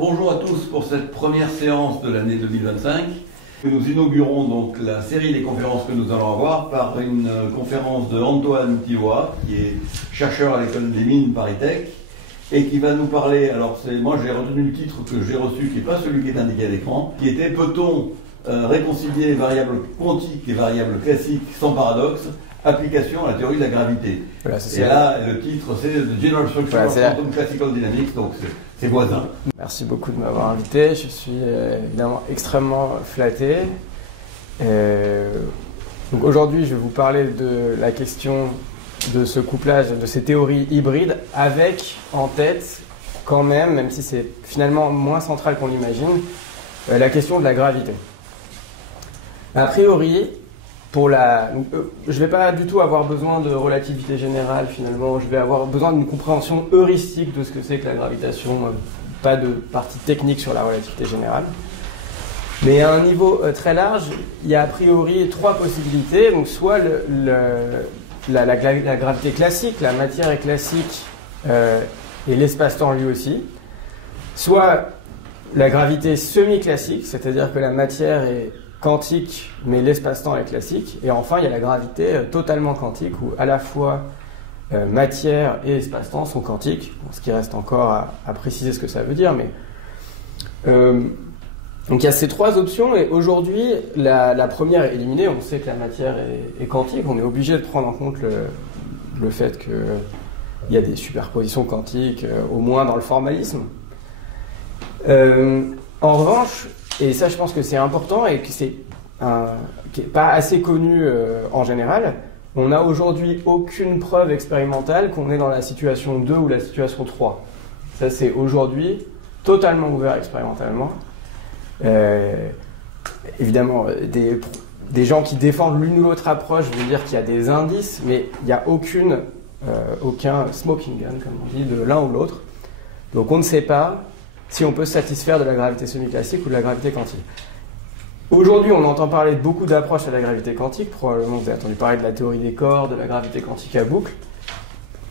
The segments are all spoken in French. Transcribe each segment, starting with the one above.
Bonjour à tous pour cette première séance de l'année 2025. Nous inaugurons donc la série des conférences que nous allons avoir par une conférence de Antoine Thioa, qui est chercheur à l'école des mines ParisTech, et qui va nous parler, alors moi j'ai retenu le titre que j'ai reçu, qui n'est pas celui qui est indiqué à l'écran, qui était « Peut-on réconcilier variables quantiques et variables classiques sans paradoxe ? Application à la théorie de la gravité ». Voilà, et là, le titre c'est « The General Structure of Quantum Classical Dynamics », donc c'est voisin. Merci beaucoup de m'avoir invité, je suis évidemment extrêmement flatté. Donc aujourd'hui, je vais vous parler de la question de ce couplage, de ces théories hybrides, avec en tête, quand même si c'est finalement moins central qu'on l'imagine, la question de la gravité. A priori, je ne vais pas du tout avoir besoin de relativité générale finalement, je vais avoir besoin d'une compréhension heuristique de ce que c'est que la gravitation, pas de partie technique sur la relativité générale. Mais à un niveau très large, il y a a priori trois possibilités. Donc soit la gravité classique, la matière est classique et l'espace-temps lui aussi. Soit la gravité semi-classique, c'est-à-dire que la matière est quantique mais l'espace-temps est classique. Et enfin, il y a la gravité totalement quantique où à la fois matière et espace-temps sont quantiques. Bon, ce qui reste encore à préciser ce que ça veut dire, mais donc il y a ces trois options et aujourd'hui la première est éliminée. On sait que la matière est quantique, on est obligé de prendre en compte le fait qu'il y a des superpositions quantiques, au moins dans le formalisme. En revanche, et ça je pense que c'est important et que c'est qui n'est pas assez connu en général, on n'a aujourd'hui aucune preuve expérimentale qu'on est dans la situation 2 ou la situation 3. Ça c'est aujourd'hui totalement ouvert expérimentalement. Évidemment, des gens qui défendent l'une ou l'autre approche vont dire qu'il y a des indices, mais il n'y a aucun smoking gun, comme on dit, de l'un ou l'autre. Donc on ne sait pas si on peut se satisfaire de la gravité semi-classique ou de la gravité quantique. Aujourd'hui, on entend parler de beaucoup d'approches à la gravité quantique. Probablement, vous avez entendu parler de la théorie des corps, de la gravité quantique à boucle,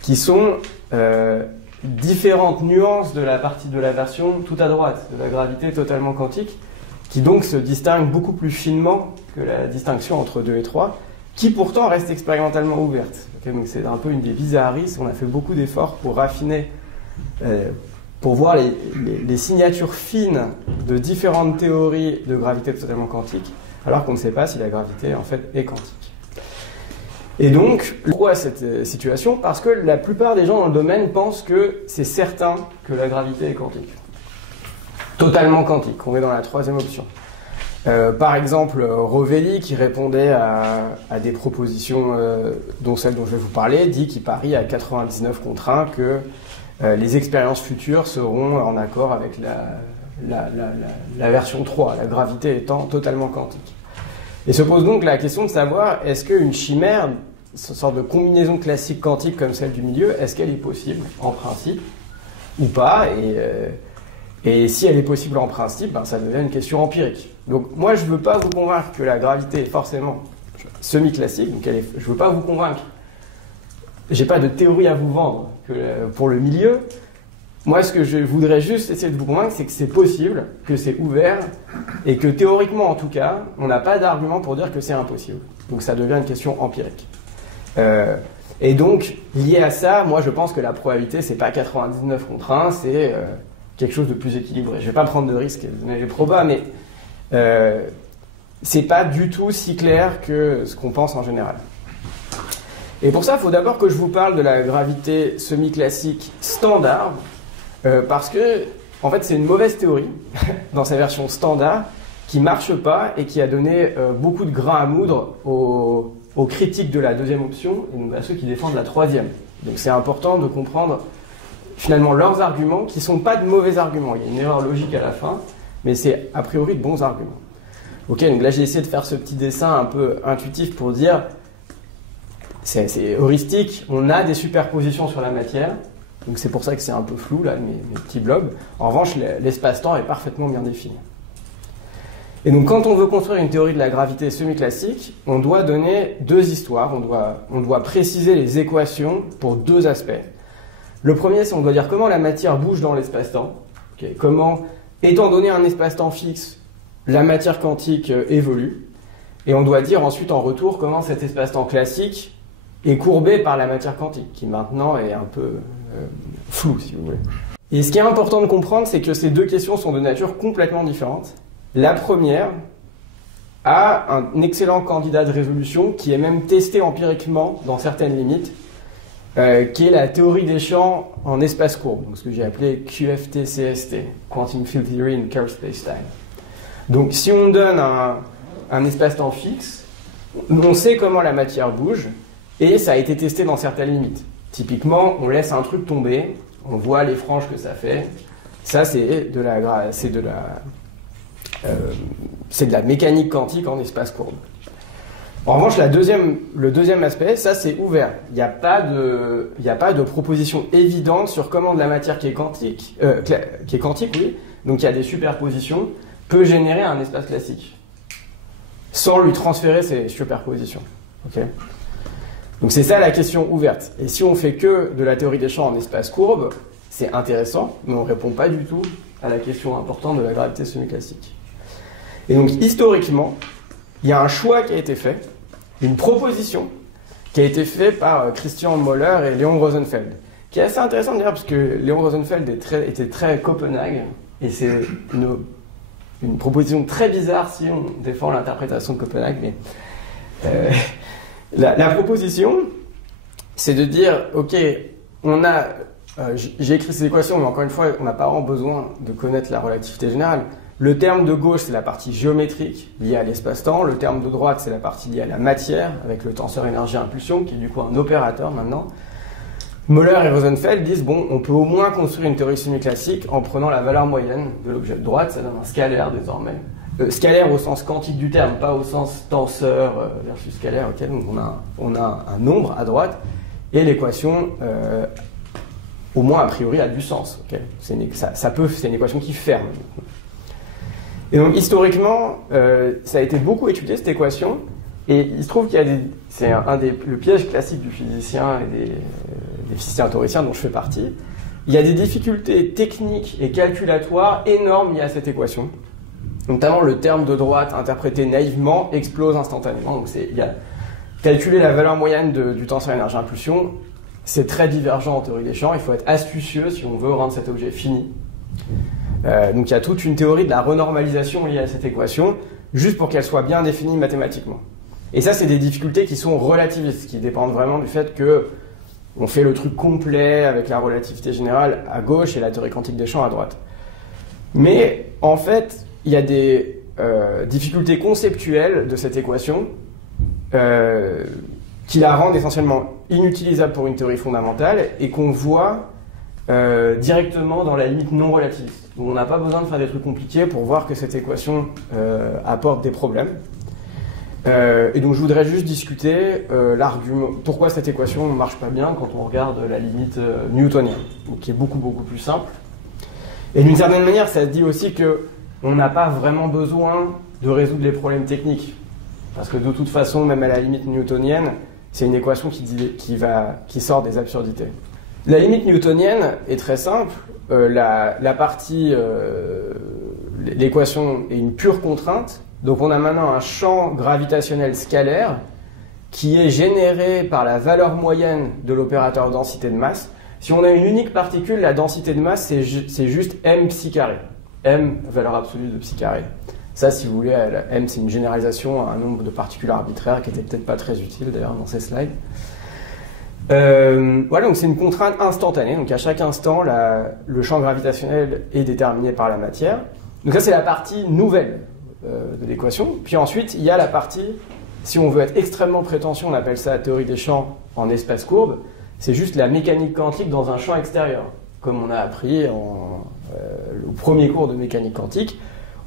qui sont différentes nuances de la partie de la version tout à droite, de la gravité totalement quantique, qui donc se distingue beaucoup plus finement que la distinction entre 2 et 3, qui pourtant reste expérimentalement ouverte. Okay, donc c'est un peu une des bizarreries. On a fait beaucoup d'efforts pour raffiner, pour voir les signatures fines de différentes théories de gravité totalement quantique, alors qu'on ne sait pas si la gravité en fait est quantique. Et donc, pourquoi cette situation? Parce que la plupart des gens dans le domaine pensent que c'est certain que la gravité est quantique. Totalement quantique, on est dans la troisième option. Par exemple, Rovelli, qui répondait à des propositions dont celle dont je vais vous parler, dit qu'il parie à 99 contre 1 que les expériences futures seront en accord avec la version 3, la gravité étant totalement quantique. Et se pose donc la question de savoir, est-ce qu'une chimère, une sorte de combinaison classique quantique comme celle du milieu, est-ce qu'elle est possible en principe ou pas, et si elle est possible en principe, ben ça devient une question empirique. Donc moi je ne veux pas vous convaincre que la gravité est forcément semi-classique, donc je ne veux pas vous convaincre, j'ai pas de théorie à vous vendre pour le milieu. Moi, ce que je voudrais juste essayer de vous convaincre, c'est que c'est possible, que c'est ouvert, et que théoriquement, en tout cas, on n'a pas d'argument pour dire que c'est impossible. Donc ça devient une question empirique. Et donc, lié à ça, moi je pense que la probabilité, c'est pas 99 contre 1, c'est quelque chose de plus équilibré. Je vais pas prendre de risques et donner les probas, mais c'est pas du tout si clair que ce qu'on pense en général. Et pour ça, il faut d'abord que je vous parle de la gravité semi-classique standard, parce que, en fait, c'est une mauvaise théorie, dans sa version standard, qui marche pas et qui a donné beaucoup de grain à moudre aux critiques de la deuxième option et donc à ceux qui défendent la troisième. Donc c'est important de comprendre, finalement, leurs arguments, qui sont pas de mauvais arguments. Il y a une erreur logique à la fin, mais c'est a priori de bons arguments. Ok, donc là j'ai essayé de faire ce petit dessin un peu intuitif pour dire... C'est heuristique, on a des superpositions sur la matière, donc c'est pour ça que c'est un peu flou, là, mes petits blobs. En revanche, l'espace-temps est parfaitement bien défini. Et donc quand on veut construire une théorie de la gravité semi-classique, on doit donner deux histoires, on doit préciser les équations pour deux aspects. Le premier, c'est on doit dire comment la matière bouge dans l'espace-temps, Okay, comment, étant donné un espace-temps fixe, la matière quantique évolue, et on doit dire ensuite en retour comment cet espace-temps classique est courbé par la matière quantique, qui maintenant est un peu floue, si vous voulez. Et ce qui est important de comprendre, c'est que ces deux questions sont de nature complètement différente. La première a un excellent candidat de résolution qui est même testé empiriquement dans certaines limites, qui est la théorie des champs en espace courbe, donc ce que j'ai appelé QFT-CST, Quantum Field Theory in Curved Spacetime. Donc si on donne un espace-temps fixe, on sait comment la matière bouge, et ça a été testé dans certaines limites. Typiquement, on laisse un truc tomber, on voit les franges que ça fait. Ça, c'est de la mécanique quantique en espace courbe. En revanche, le deuxième aspect, ça c'est ouvert. Il n'y a pas de proposition évidente sur comment de la matière qui est quantique, oui, donc il y a des superpositions, peut générer un espace classique, sans lui transférer ces superpositions. Okay. Donc c'est ça la question ouverte. Et si on fait que de la théorie des champs en espace courbe, c'est intéressant, mais on ne répond pas du tout à la question importante de la gravité semi-classique. Et donc historiquement, il y a un choix qui a été fait, une proposition qui a été faite par Christian Moller et Léon Rosenfeld, qui est assez intéressant de dire parce que Léon Rosenfeld était très Copenhague, et c'est une proposition très bizarre si on défend l'interprétation de Copenhague, mais la proposition, c'est de dire, ok, j'ai écrit ces équations, mais encore une fois, on n'a pas vraiment besoin de connaître la relativité générale. Le terme de gauche, c'est la partie géométrique liée à l'espace-temps. Le terme de droite, c'est la partie liée à la matière, avec le tenseur énergie-impulsion, qui est du coup un opérateur maintenant. Moller et Rosenfeld disent, bon, on peut au moins construire une théorie semi-classique en prenant la valeur moyenne de l'objet de droite, ça donne un scalaire désormais. Scalaire au sens quantique du terme, pas au sens tenseur versus scalaire, okay. Donc on a un nombre à droite, et l'équation, au moins a priori, a du sens. Okay. C'est une équation qui ferme. Et donc historiquement, ça a été beaucoup étudié cette équation, et il se trouve qu'il y a c'est le piège classique du physicien et des physiciens théoriciens dont je fais partie. Il y a des difficultés techniques et calculatoires énormes liées à cette équation. Notamment le terme de droite interprété naïvement explose instantanément. Donc calculer la valeur moyenne du tenseur énergie-impulsion, c'est très divergent en théorie des champs. Il faut être astucieux si on veut rendre cet objet fini. Donc il y a toute une théorie de la renormalisation liée à cette équation, juste pour qu'elle soit bien définie mathématiquement. Et ça, c'est des difficultés qui sont relativistes, qui dépendent vraiment du fait que on fait le truc complet avec la relativité générale à gauche et la théorie quantique des champs à droite. Mais en fait, il y a des difficultés conceptuelles de cette équation qui la rendent essentiellement inutilisable pour une théorie fondamentale et qu'on voit directement dans la limite non relativiste. Donc on n'a pas besoin de faire des trucs compliqués pour voir que cette équation apporte des problèmes. Et donc je voudrais juste discuter l'argument, pourquoi cette équation ne marche pas bien quand on regarde la limite newtonienne, qui est beaucoup plus simple. Et d'une certaine manière, ça dit aussi qu'on n'a pas vraiment besoin de résoudre les problèmes techniques. Parce que de toute façon, même à la limite newtonienne, c'est une équation qui sort des absurdités. La limite newtonienne est très simple. L'équation est une pure contrainte. Donc on a maintenant un champ gravitationnel scalaire qui est généré par la valeur moyenne de l'opérateur densité de masse. Si on a une unique particule, la densité de masse, c'est juste m psi carré. M, valeur absolue de psi carré. Ça, si vous voulez, m, c'est une généralisation à un nombre de particules arbitraires qui n'était peut-être pas très utile, d'ailleurs, dans ces slides. Voilà, donc c'est une contrainte instantanée. Donc à chaque instant, le champ gravitationnel est déterminé par la matière. Donc ça, c'est la partie nouvelle de l'équation. Puis ensuite, il y a la partie, si on veut être extrêmement prétentieux, on appelle ça la théorie des champs en espace courbe. C'est juste la mécanique quantique dans un champ extérieur. Comme on a appris au premier cours de mécanique quantique,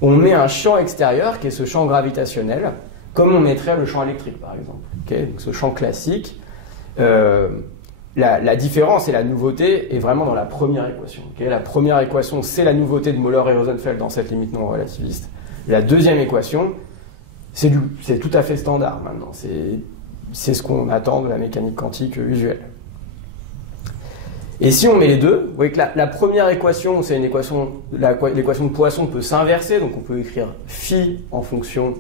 on met un champ extérieur qui est ce champ gravitationnel, comme on mettrait le champ électrique par exemple. Okay, donc ce champ classique. La différence et la nouveauté est vraiment dans la première équation. Okay, la première équation, c'est la nouveauté de Moller et Rosenfeld dans cette limite non relativiste. La deuxième équation, c'est tout à fait standard maintenant. C'est ce qu'on attend de la mécanique quantique usuelle. Et si on met les deux, vous voyez que la première équation, c'est une équation, l'équation de Poisson peut s'inverser, donc on peut écrire phi en fonction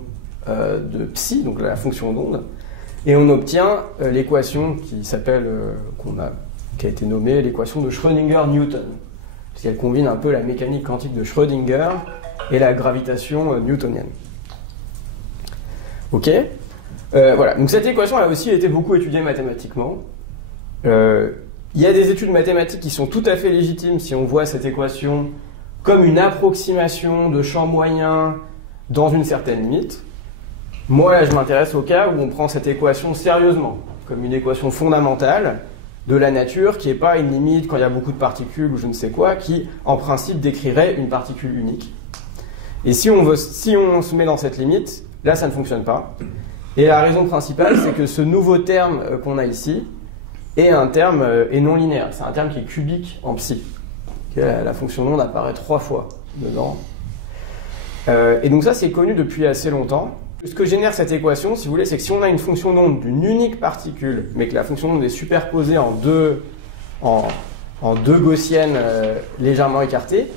de psi, donc la fonction d'onde, et on obtient l'équation qui s'appelle, qui a été nommée l'équation de Schrödinger-Newton, parce qu'elle combine un peu la mécanique quantique de Schrödinger et la gravitation newtonienne. Ok, voilà. Donc cette équation a aussi été beaucoup étudiée mathématiquement. Il y a des études mathématiques qui sont tout à fait légitimes si on voit cette équation comme une approximation de champ moyen dans une certaine limite. Moi, là, je m'intéresse au cas où on prend cette équation sérieusement, comme une équation fondamentale de la nature qui n'est pas une limite quand il y a beaucoup de particules ou je ne sais quoi, qui, en principe, décrirait une particule unique. Et si on se met dans cette limite, là, ça ne fonctionne pas. Et la raison principale, c'est que ce nouveau terme qu'on a ici est un terme est non linéaire. C'est un terme qui est cubique en psi. La fonction d'onde apparaît 3 fois dedans. Et donc ça, c'est connu depuis assez longtemps. Ce que génère cette équation, si vous voulez, c'est que si on a une fonction d'onde d'une unique particule, mais que la fonction d'onde est superposée en deux gaussiennes légèrement écartées,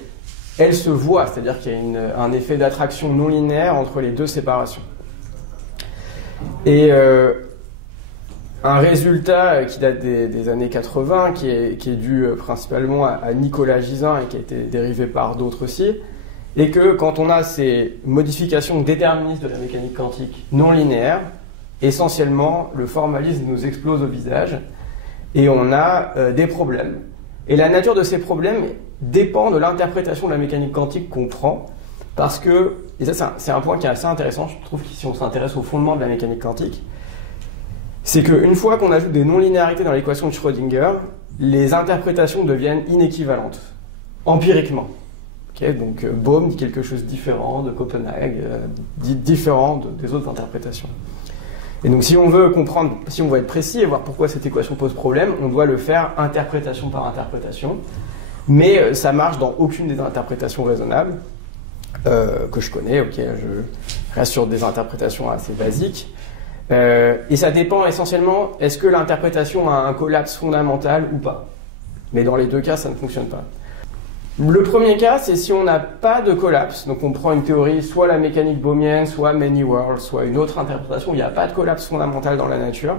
elle se voit, c'est-à-dire qu'il y a un effet d'attraction non linéaire entre les deux séparations. Et un résultat qui date des années 80, qui est dû principalement à Nicolas Gisin et qui a été dérivé par d'autres aussi, est que quand on a ces modifications déterministes de la mécanique quantique non linéaires, essentiellement le formalisme nous explose au visage et on a des problèmes. Et la nature de ces problèmes dépend de l'interprétation de la mécanique quantique qu'on prend, parce que, et ça c'est un point qui est assez intéressant, je trouve que si on s'intéresse au fondement de la mécanique quantique, c'est qu'une fois qu'on ajoute des non-linéarités dans l'équation de Schrödinger, les interprétations deviennent inéquivalentes, empiriquement. Okay, donc Bohm dit quelque chose de différent de Copenhague, dit différent des autres interprétations. Et donc si on veut comprendre, si on veut être précis et voir pourquoi cette équation pose problème, on doit le faire interprétation par interprétation. Mais ça marche dans aucune des interprétations raisonnables que je connais. Ok, je reste sur des interprétations assez basiques. Et ça dépend essentiellement, est-ce que l'interprétation a un collapse fondamental ou pas. Mais dans les deux cas, ça ne fonctionne pas. Le premier cas, c'est si on n'a pas de collapse, donc on prend une théorie, soit la mécanique bohmienne, soit many worlds, soit une autre interprétation, où il n'y a pas de collapse fondamental dans la nature.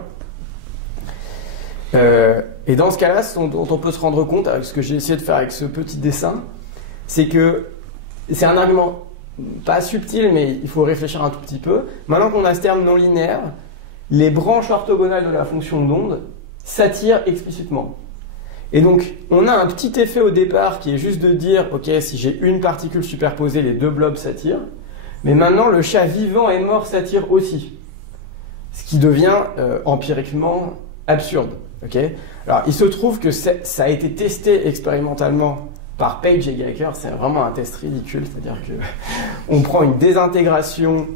Et dans ce cas-là, ce dont on peut se rendre compte, avec ce que j'ai essayé de faire avec ce petit dessin, c'est que c'est un argument pas subtil, mais il faut réfléchir un tout petit peu. Maintenant qu'on a ce terme non linéaire, les branches orthogonales de la fonction d'onde s'attirent explicitement. Et donc, on a un petit effet au départ qui est juste de dire, ok, si j'ai une particule superposée, les deux blobs s'attirent. Mais maintenant, le chat vivant et mort s'attire aussi. Ce qui devient empiriquement absurde. Okay. Alors, il se trouve que ça a été testé expérimentalement par Page et Geiger. C'est vraiment un test ridicule. C'est-à-dire qu'on prend une désintégration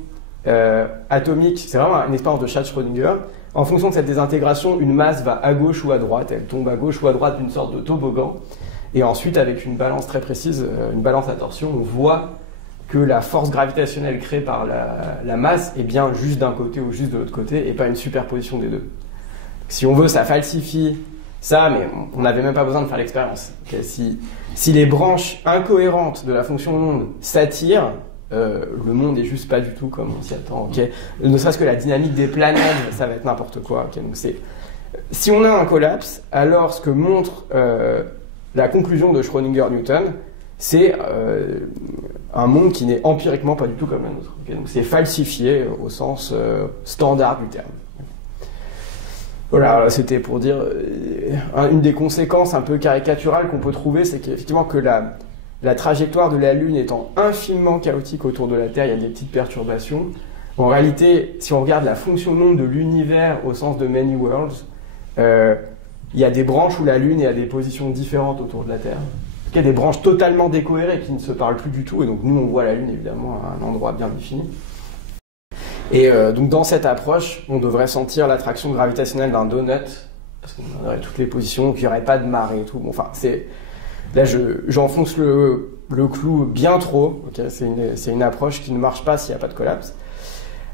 atomique. C'est vraiment une expérience de chat de Schrödinger. En fonction de cette désintégration, une masse va à gauche ou à droite. Elle tombe à gauche ou à droite d'une sorte de toboggan. Et ensuite, avec une balance très précise, une balance à torsion, on voit que la force gravitationnelle créée par la masse est bien juste d'un côté ou juste de l'autre côté et pas une superposition des deux. Si on veut, ça falsifie ça, mais on n'avait même pas besoin de faire l'expérience. Okay, si les branches incohérentes de la fonction d'onde s'attirent, le monde est juste pas du tout comme on s'y attend. Okay, ne serait-ce que la dynamique des planètes, ça va être n'importe quoi. Okay, donc si on a un collapse, alors ce que montre la conclusion de Schrödinger-Newton, c'est un monde qui n'est empiriquement pas du tout comme le nôtre. Okay, donc c'est falsifié au sens standard du terme. Voilà, c'était pour dire une des conséquences un peu caricaturales qu'on peut trouver, c'est qu'effectivement que la trajectoire de la Lune étant infiniment chaotique autour de la Terre, il y a des petites perturbations. En réalité, si on regarde la fonction d'onde de l'univers au sens de many worlds, il y a des branches où la Lune est à des positions différentes autour de la Terre. Il y a des branches totalement décohérées qui ne se parlent plus du tout, et donc nous on voit la Lune évidemment à un endroit bien défini. Et donc dans cette approche, on devrait sentir l'attraction gravitationnelle d'un donut, parce qu'on aurait toutes les positions, qu'il n'y aurait pas de marée et tout. Bon, enfin, là j'enfonce le clou bien trop. Okay, c'est une approche qui ne marche pas s'il n'y a pas de collapse.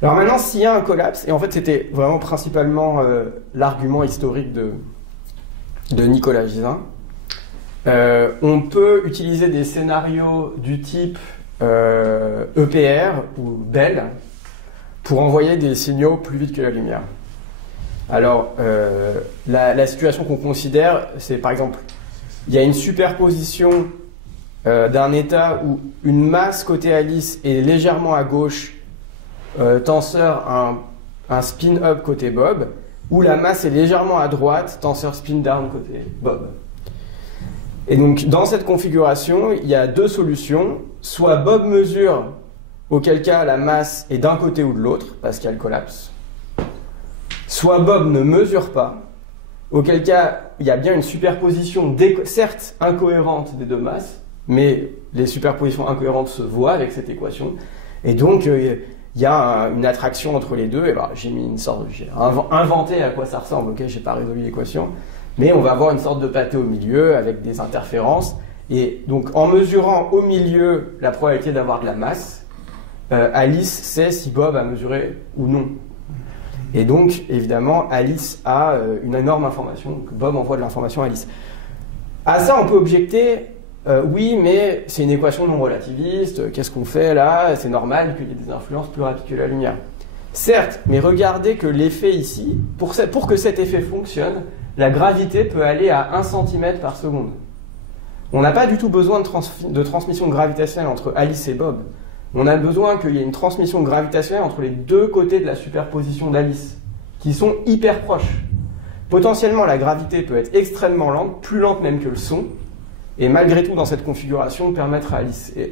Alors maintenant, s'il y a un collapse, et en fait c'était vraiment principalement l'argument historique de Nicolas Gisin, On peut utiliser des scénarios du type EPR ou Bell pour envoyer des signaux plus vite que la lumière. Alors, la situation qu'on considère, c'est par exemple, il y a une superposition d'un état où une masse côté Alice est légèrement à gauche, tenseur un spin-up côté Bob, où la masse est légèrement à droite, tenseur spin-down côté Bob. Et donc, dans cette configuration, il y a deux solutions. Soit Bob mesure, auquel cas la masse est d'un côté ou de l'autre, parce qu'elle collapse. Soit Bob ne mesure pas, auquel cas il y a bien une superposition, certes incohérente des deux masses, mais les superpositions incohérentes se voient avec cette équation. Et donc, il y a une attraction entre les deux. Et ben, j'ai inventé à quoi ça ressemble. Ok, j'ai pas résolu l'équation. Mais on va avoir une sorte de pâté au milieu avec des interférences. Et donc, en mesurant au milieu la probabilité d'avoir de la masse, Alice sait si Bob a mesuré ou non. Et donc, évidemment, Alice a une énorme information. Donc, Bob envoie de l'information à Alice. À ça, on peut objecter, oui, mais c'est une équation non relativiste. Qu'est-ce qu'on fait là? C'est normal qu'il y ait des influences plus rapides que la lumière. Certes, mais regardez que l'effet ici, pour que cet effet fonctionne, la gravité peut aller à 1 cm par seconde. On n'a pas du tout besoin de transmission gravitationnelle entre Alice et Bob. On a besoin qu'il y ait une transmission gravitationnelle entre les deux côtés de la superposition d'Alice, qui sont hyper proches. Potentiellement, la gravité peut être extrêmement lente, plus lente même que le son, et malgré tout, dans cette configuration, permettre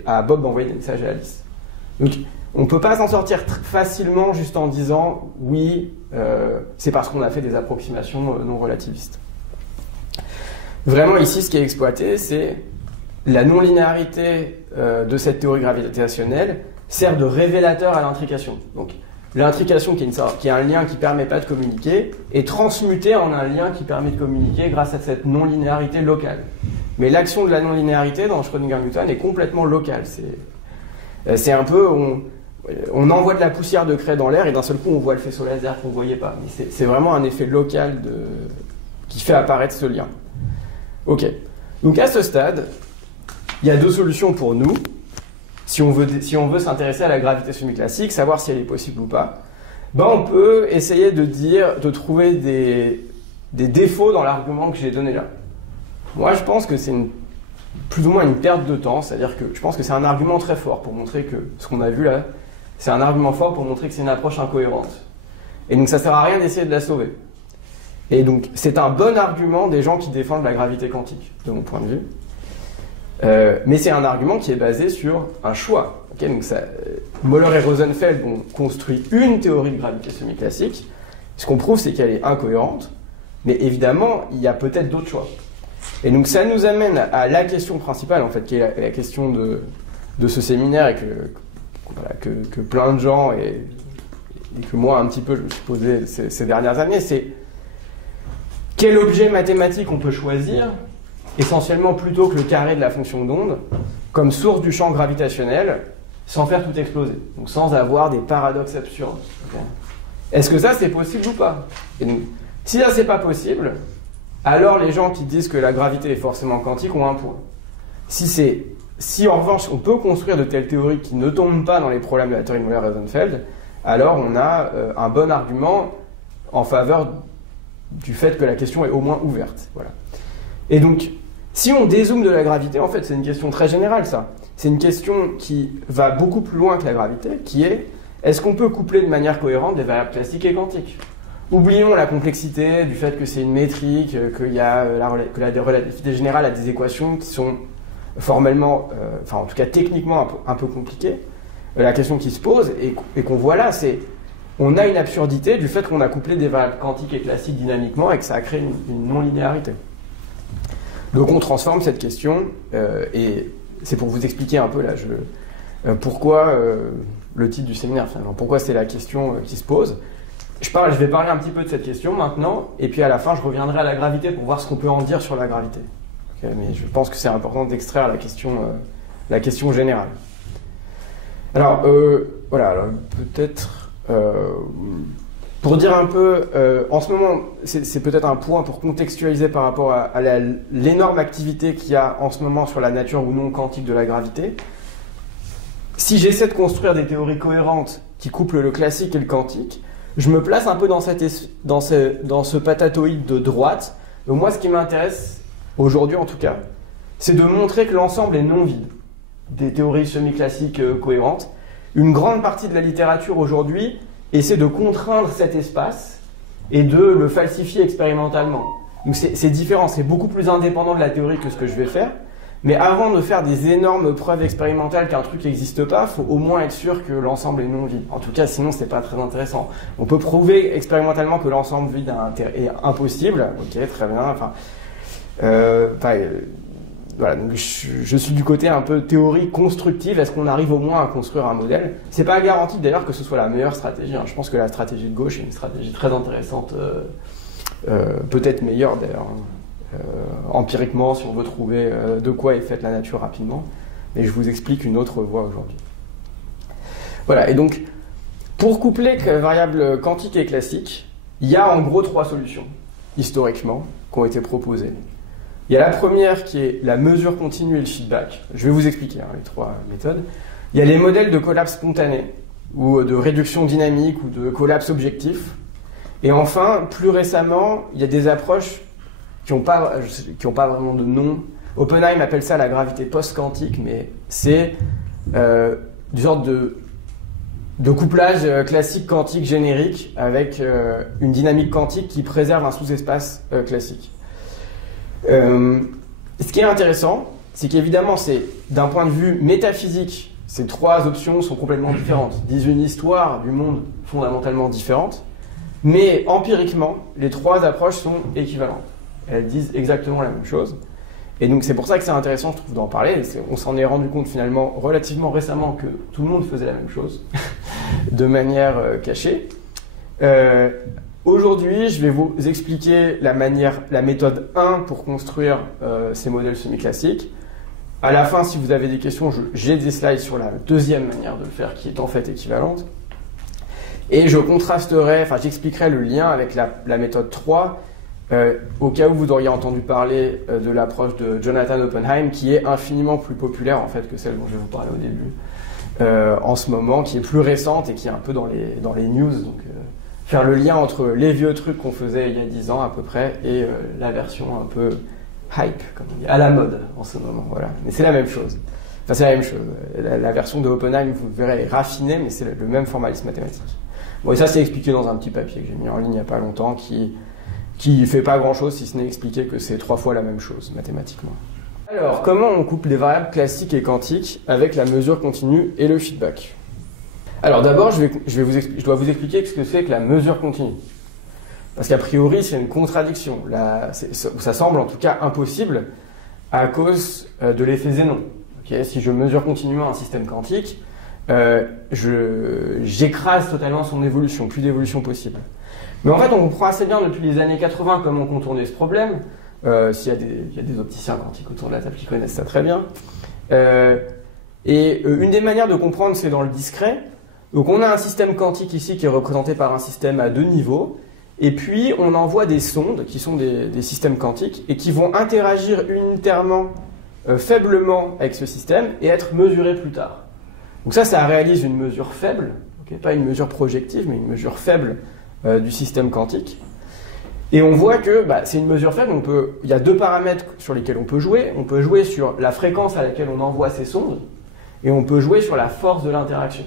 à Bob d'envoyer des messages à Alice. Donc, on ne peut pas s'en sortir facilement juste en disant « oui, c'est parce qu'on a fait des approximations non relativistes ». Vraiment, ici, ce qui est exploité, c'est la non-linéarité de cette théorie gravitationnelle sert de révélateur à l'intrication. Donc, l'intrication, qui est un lien qui ne permet pas de communiquer, est transmutée en un lien qui permet de communiquer grâce à cette non-linéarité locale. Mais l'action de la non-linéarité dans Schrödinger-Newton est complètement locale. C'est un peu... On envoie de la poussière de craie dans l'air et d'un seul coup, on voit le faisceau laser qu'on ne voyait pas. Mais c'est vraiment un effet local qui fait apparaître ce lien. Ok. Donc, à ce stade, il y a deux solutions pour nous. Si on veut s'intéresser à la gravité semi-classique, savoir si elle est possible ou pas, ben on peut essayer de trouver des défauts dans l'argument que j'ai donné là. Moi, je pense que c'est plus ou moins une perte de temps, c'est-à-dire que je pense que c'est un argument très fort pour montrer que ce qu'on a vu là, c'est un argument fort pour montrer que c'est une approche incohérente. Et donc, ça ne sert à rien d'essayer de la sauver. Et donc, c'est un bon argument des gens qui défendent la gravité quantique, de mon point de vue. Mais c'est un argument qui est basé sur un choix. Okay, donc Möller et Rosenfeld ont construit une théorie de gravité semi-classique. Ce qu'on prouve, c'est qu'elle est incohérente, mais évidemment, il y a peut-être d'autres choix. Et donc ça nous amène à la question principale, en fait, qui est la question de ce séminaire et que plein de gens, et que moi un petit peu, je me suis posé ces dernières années, c'est quel objet mathématique on peut choisir essentiellement plutôt que le carré de la fonction d'onde, comme source du champ gravitationnel, sans faire tout exploser, donc sans avoir des paradoxes absurdes. Okay. Est-ce que ça c'est possible ou pas? Et donc, si ça c'est pas possible, alors les gens qui disent que la gravité est forcément quantique ont un point. Si en revanche on peut construire de telles théories qui ne tombent pas dans les problèmes de la théorie Möller-Rosenfeld, alors on a un bon argument en faveur du fait que la question est au moins ouverte. Voilà. Et donc, si on dézoome de la gravité, en fait, c'est une question très générale, ça. C'est une question qui va beaucoup plus loin que la gravité, qui est, est-ce qu'on peut coupler de manière cohérente des variables classiques et quantiques? Oublions la complexité du fait que c'est une métrique, que la relativité générale a des équations qui sont formellement, enfin en tout cas techniquement un peu compliquées. La question qui se pose, et qu'on voit là, c'est on a une absurdité du fait qu'on a couplé des variables quantiques et classiques dynamiquement et que ça a créé une non-linéarité. Donc on transforme cette question, et c'est pour vous expliquer un peu là, pourquoi le titre du séminaire finalement, pourquoi c'est la question qui se pose. Je vais parler un petit peu de cette question maintenant, et puis à la fin je reviendrai à la gravité pour voir ce qu'on peut en dire sur la gravité. Okay, mais je pense que c'est important d'extraire la question générale. Alors, voilà, alors peut-être... Pour dire un peu, en ce moment, c'est peut-être un point pour contextualiser par rapport à l'énorme activité qu'il y a en ce moment sur la nature ou non quantique de la gravité. Si j'essaie de construire des théories cohérentes qui couplent le classique et le quantique, je me place un peu dans ce patatoïde de droite. Donc moi, ce qui m'intéresse, aujourd'hui en tout cas, c'est de montrer que l'ensemble est non vide des théories semi-classiques cohérentes. Une grande partie de la littérature aujourd'hui essaie de contraindre cet espace et de le falsifier expérimentalement. Donc c'est différent, c'est beaucoup plus indépendant de la théorie que ce que je vais faire. Mais avant de faire des énormes preuves expérimentales qu'un truc n'existe pas, il faut au moins être sûr que l'ensemble est non vide. En tout cas, sinon, c'est pas très intéressant. On peut prouver expérimentalement que l'ensemble vide est impossible. Ok, très bien. Enfin, voilà, donc je suis du côté un peu théorie constructive. Est-ce qu'on arrive au moins à construire un modèle? C'est pas garanti d'ailleurs que ce soit la meilleure stratégie. Je pense que la stratégie de gauche est une stratégie très intéressante, peut-être meilleure d'ailleurs. Empiriquement, si on veut trouver de quoi est faite la nature rapidement. Mais je vous explique une autre voie aujourd'hui. Voilà, et donc, pour coupler variables quantiques et classiques, il y a en gros 3 solutions, historiquement, qui ont été proposées. Il y a la première qui est la mesure continue et le feedback. Je vais vous expliquer les 3 méthodes. Il y a les modèles de collapse spontané, ou de réduction dynamique, ou de collapse objectif. Et enfin, plus récemment, il y a des approches qui n'ont pas vraiment de nom. Oppenheim appelle ça la gravité post-quantique, mais c'est du genre de couplage classique quantique générique avec une dynamique quantique qui préserve un sous-espace classique. Ce qui est intéressant, c'est qu'évidemment, d'un point de vue métaphysique, ces 3 options sont complètement différentes, disent une histoire du monde fondamentalement différente, mais empiriquement, les 3 approches sont équivalentes. Elles disent exactement la même chose. Et donc c'est pour ça que c'est intéressant, je trouve, d'en parler. On s'en est rendu compte finalement relativement récemment que tout le monde faisait la même chose, de manière cachée. Aujourd'hui, je vais vous expliquer la méthode 1 pour construire ces modèles semi-classiques. À la fin, si vous avez des questions, j'ai des slides sur la deuxième manière de le faire, qui est en fait équivalente. Et j'expliquerai le lien avec la méthode 3, au cas où vous auriez entendu parler de l'approche de Jonathan Oppenheim, qui est infiniment plus populaire en fait que celle dont je vais vous parler au début, en ce moment, qui est plus récente et qui est un peu dans les news. Donc, faire le lien entre les vieux trucs qu'on faisait il y a 10 ans à peu près et la version un peu hype, comme on dit, à la mode en ce moment. Voilà. Mais c'est la même chose. Enfin, c'est la même chose. La version de Oppenheim, vous verrez, est raffinée, mais c'est le même formalisme mathématique. Bon, et ça, c'est expliqué dans un petit papier que j'ai mis en ligne il n'y a pas longtemps, qui fait pas grand-chose si ce n'est expliquer que c'est 3 fois la même chose mathématiquement. Alors, comment on couple les variables classiques et quantiques avec la mesure continue et le feedback? Alors d'abord, je dois vous expliquer ce que c'est que la mesure continue. Parce qu'a priori, c'est une contradiction. Ça semble en tout cas impossible à cause de l'effet Zénon. Okay, si je mesure continuellement un système quantique, j'écrase totalement son évolution, plus d'évolution possible. Mais en fait, on comprend assez bien depuis les années 80 comment contourner ce problème. Il y a des opticiens quantiques autour de la table qui connaissent ça très bien. Une des manières de comprendre, c'est dans le discret. Donc on a un système quantique ici qui est représenté par un système à 2 niveaux. Et puis on envoie des sondes qui sont des systèmes quantiques et qui vont interagir unitairement, faiblement avec ce système et être mesurés plus tard. Donc ça réalise une mesure faible, okay, pas une mesure projective, mais une mesure faible du système quantique. Et on voit que c'est une mesure faible. Il y a 2 paramètres sur lesquels on peut jouer. On peut jouer sur la fréquence à laquelle on envoie ces sondes et on peut jouer sur la force de l'interaction.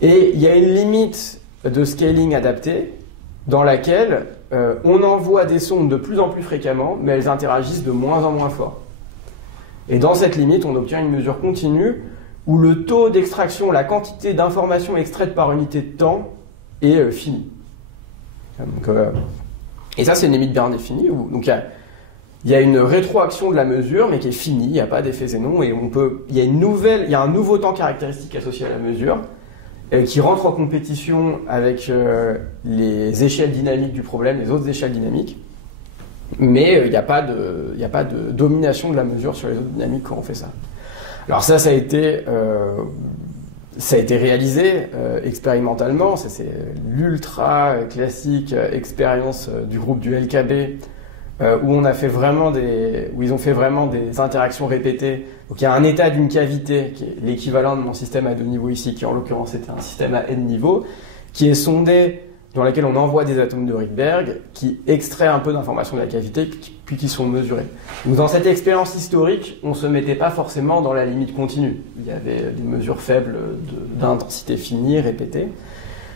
Et il y a une limite de scaling adaptée dans laquelle on envoie des sondes de plus en plus fréquemment, mais elles interagissent de moins en moins fort. Et dans cette limite, on obtient une mesure continue où le taux d'extraction, la quantité d'informations extraites par unité de temps est fini. Donc, et ça, c'est une limite bien définie. Donc il y a une rétroaction de la mesure, mais qui est finie, il n'y a pas d'effet Zénon, et il y a un nouveau temps caractéristique associé à la mesure, qui rentre en compétition avec les échelles dynamiques du problème, les autres échelles dynamiques. Mais il n'y a pas de domination de la mesure sur les autres dynamiques quand on fait ça. Alors ça a été Ça a été réalisé expérimentalement, c'est l'ultra classique expérience du groupe du LKB, où ils ont fait vraiment des interactions répétées. Donc il y a un état d'une cavité qui est l'équivalent de mon système à 2 niveaux ici, qui en l'occurrence était un système à n niveaux, qui est sondé, dans laquelle on envoie des atomes de Rydberg, qui extraient un peu d'informations de la cavité, puis qui sont mesurés. Donc dans cette expérience historique, on ne se mettait pas forcément dans la limite continue. Il y avait des mesures faibles d'intensité finie, répétées.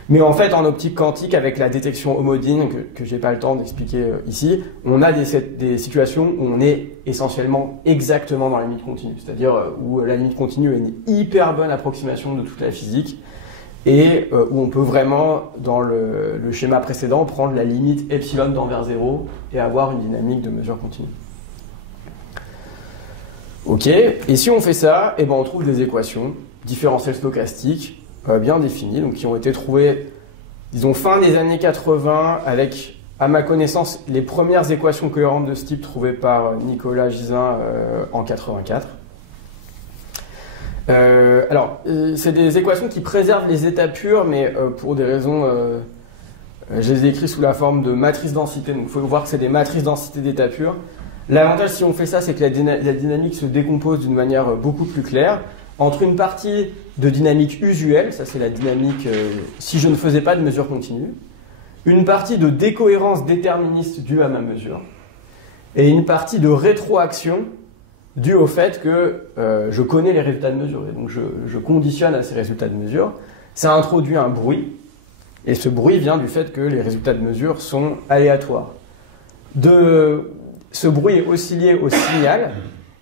Mais en fait, en optique quantique, avec la détection homodine, que j'ai pas le temps d'expliquer ici, on a des situations où on est essentiellement exactement dans la limite continue. C'est-à-dire où la limite continue est une hyper bonne approximation de toute la physique, et où on peut vraiment, dans le schéma précédent, prendre la limite epsilon d'envers 0 et avoir une dynamique de mesure continue. Ok, et si on fait ça, eh ben on trouve des équations différentielles stochastiques bien définies, donc qui ont été trouvées, disons, fin des années 80, avec, à ma connaissance, les premières équations cohérentes de ce type trouvées par Nicolas Gisin en 84. C'est des équations qui préservent les états purs, mais pour des raisons, je les ai écrites sous la forme de matrices densité, donc il faut voir que c'est des matrices densité d'états purs. L'avantage si on fait ça, c'est que la dynamique se décompose d'une manière beaucoup plus claire, entre une partie de dynamique usuelle, ça c'est la dynamique si je ne faisais pas de mesure continue, une partie de décohérence déterministe due à ma mesure, et une partie de rétroaction dû au fait que je connais les résultats de mesure, et donc je conditionne à ces résultats de mesure. Ça introduit un bruit, et ce bruit vient du fait que les résultats de mesure sont aléatoires. Ce bruit est aussi lié au signal,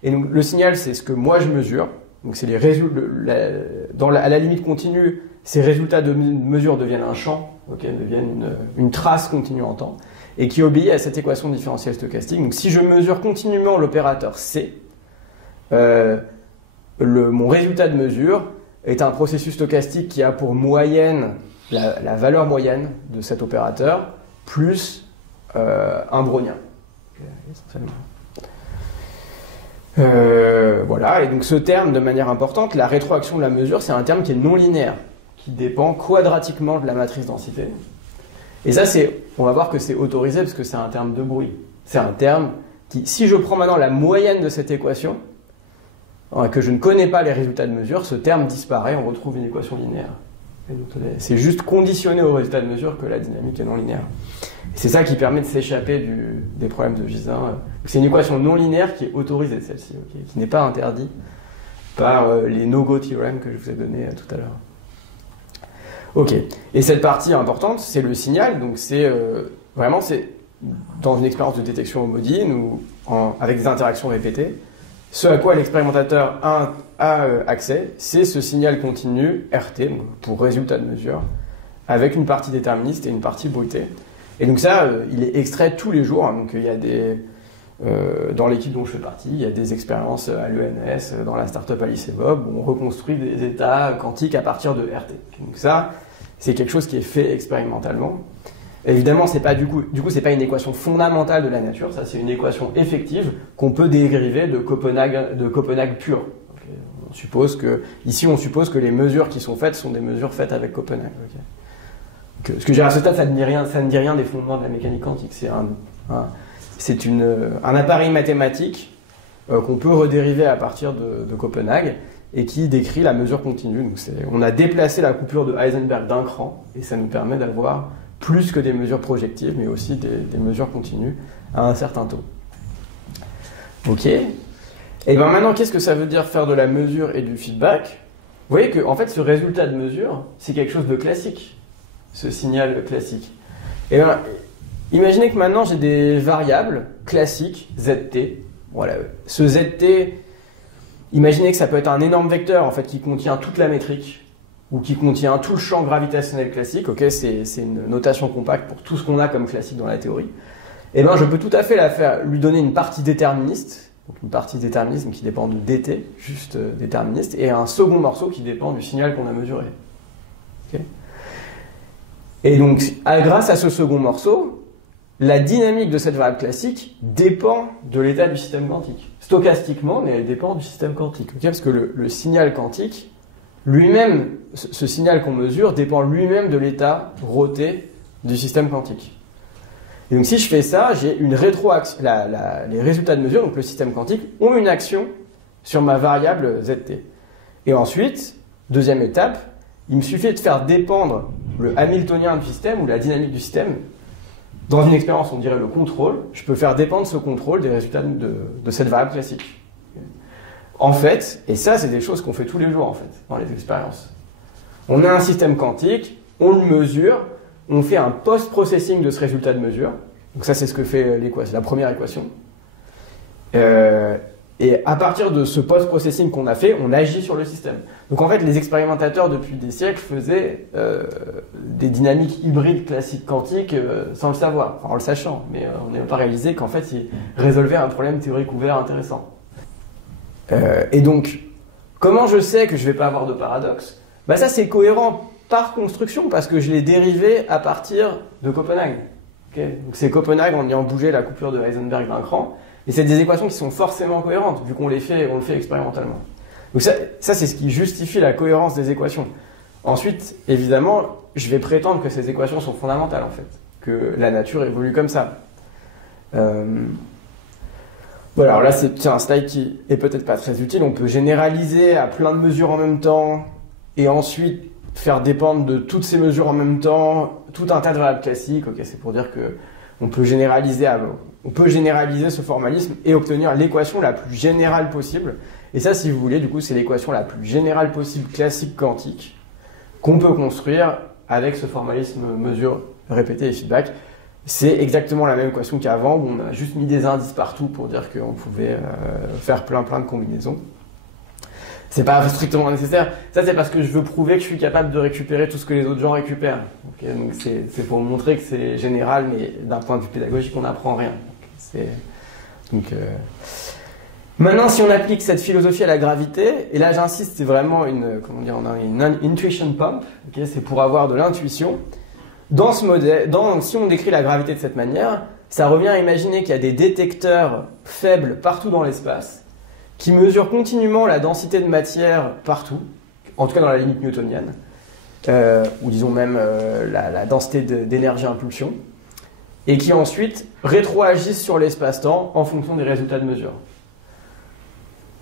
et donc le signal c'est ce que moi je mesure, donc c'est les résultats, à la limite continue, ces résultats de mesure deviennent un champ, deviennent une trace continue en temps, et qui obéit à cette équation différentielle stochastique. Donc si je mesure continuellement l'opérateur C, mon résultat de mesure est un processus stochastique qui a pour moyenne la valeur moyenne de cet opérateur plus un brownien. Essentiellement. Voilà, et donc ce terme, de manière importante, la rétroaction de la mesure, c'est un terme qui est non linéaire, qui dépend quadratiquement de la matrice densité. Et ça, on va voir que c'est autorisé parce que c'est un terme de bruit. C'est un terme qui, si je prends maintenant la moyenne de cette équation, que je ne connais pas les résultats de mesure, ce terme disparaît, on retrouve une équation linéaire. C'est juste conditionné au résultat de mesure que la dynamique est non linéaire. Et c'est ça qui permet de s'échapper des problèmes de Gisin. C'est une équation non linéaire qui est autorisée, celle-ci, qui n'est pas interdite par les no-go théorèmes que je vous ai donnés tout à l'heure. Ok, et cette partie importante, c'est le signal, donc c'est dans une expérience de détection homodine ou avec des interactions répétées. Ce à quoi l'expérimentateur a accès, c'est ce signal continu RT, donc pour résultat de mesure, avec une partie déterministe et une partie bruitée. Et donc ça, il est extrait tous les jours. Donc il y a dans l'équipe dont je fais partie, il y a des expériences à l'ENS, dans la startup Alice et Bob, où on reconstruit des états quantiques à partir de RT. Donc ça, c'est quelque chose qui est fait expérimentalement. Évidemment, c'est pas c'est pas une équation fondamentale de la nature, ça c'est une équation effective qu'on peut dériver de Copenhague pur. Okay. On suppose que les mesures qui sont faites sont des mesures faites avec Copenhague. Okay. Ce que j'ai à ce stade, ça ne dit rien des fondements de la mécanique quantique. C'est un appareil mathématique qu'on peut redériver à partir de Copenhague et qui décrit la mesure continue. Donc on a déplacé la coupure de Heisenberg d'un cran et ça nous permet d'avoir plus que des mesures projectives, mais aussi des mesures continues à un certain taux. Ok. Et bien maintenant, qu'est-ce que ça veut dire faire de la mesure et du feedback? Vous voyez que en fait, ce résultat de mesure, c'est quelque chose de classique, ce signal classique. Et bien, imaginez que maintenant j'ai des variables classiques, ZT. Voilà. Ce ZT, imaginez que ça peut être un énorme vecteur en fait qui contient toute la métrique, ou qui contient tout le champ gravitationnel classique, okay, c'est une notation compacte pour tout ce qu'on a comme classique dans la théorie, et bien je peux tout à fait lui donner une partie déterministe, donc une partie déterministe qui dépend de dt, juste déterministe, et un second morceau qui dépend du signal qu'on a mesuré. Okay. Et donc, grâce à ce second morceau, la dynamique de cette variable classique dépend de l'état du système quantique. Stochastiquement, mais elle dépend du système quantique, okay, parce que le signal quantique lui-même, ce signal qu'on mesure dépend lui-même de l'état roté du système quantique. Et donc si je fais ça, j'ai une rétroaction. Les résultats de mesure, donc le système quantique, ont une action sur ma variable ZT. Et ensuite, deuxième étape, il me suffit de faire dépendre le hamiltonien du système ou la dynamique du système. Dans une expérience, on dirait le contrôle. Je peux faire dépendre ce contrôle des résultats de cette variable classique. En fait, et ça, c'est des choses qu'on fait tous les jours en fait, dans les expériences. On a un système quantique, on le mesure, on fait un post-processing de ce résultat de mesure. Donc ça, c'est ce que fait l'équation, la première équation. Et à partir de ce post-processing qu'on a fait, on agit sur le système. Donc en fait, les expérimentateurs depuis des siècles faisaient des dynamiques hybrides classiques quantiques sans le savoir, enfin, en le sachant, mais on n'a pas réalisé qu'en fait, ils résolvaient un problème théorique ouvert intéressant. Et donc, comment je sais que je ne vais pas avoir de paradoxe? Bah ça, c'est cohérent par construction parce que je l'ai dérivé à partir de Copenhague. Okay, donc c'est Copenhague en ayant bougé la coupure de Heisenberg d'un cran. Et c'est des équations qui sont forcément cohérentes, vu qu'on le fait expérimentalement. Donc ça c'est ce qui justifie la cohérence des équations. Ensuite, évidemment, je vais prétendre que ces équations sont fondamentales, en fait. Que la nature évolue comme ça. Voilà, alors là, c'est un slide qui est peut-être pas très utile. On peut généraliser à plein de mesures en même temps, et ensuite faire dépendre de toutes ces mesures en même temps, tout un tas de variables classiques. Ok, c'est pour dire que on peut généraliser ce formalisme et obtenir l'équation la plus générale possible. Et ça, si vous voulez, du coup, c'est l'équation la plus générale possible classique quantique qu'on peut construire avec ce formalisme mesure, répété et feedback. C'est exactement la même équation qu'avant, où on a juste mis des indices partout pour dire qu'on pouvait faire plein de combinaisons. C'est pas strictement nécessaire. Ça, c'est parce que je veux prouver que je suis capable de récupérer tout ce que les autres gens récupèrent. Okay, donc c'est pour montrer que c'est général, mais d'un point de vue pédagogique, on n'apprend rien. Maintenant, si on applique cette philosophie à la gravité, et là j'insiste, c'est vraiment une intuition pump. Okay, c'est pour avoir de l'intuition. Dans ce modèle, si on décrit la gravité de cette manière, ça revient à imaginer qu'il y a des détecteurs faibles partout dans l'espace, qui mesurent continuellement la densité de matière partout, en tout cas dans la limite newtonienne, ou disons même la densité d'énergie impulsion, et qui ensuite rétroagissent sur l'espace-temps en fonction des résultats de mesure.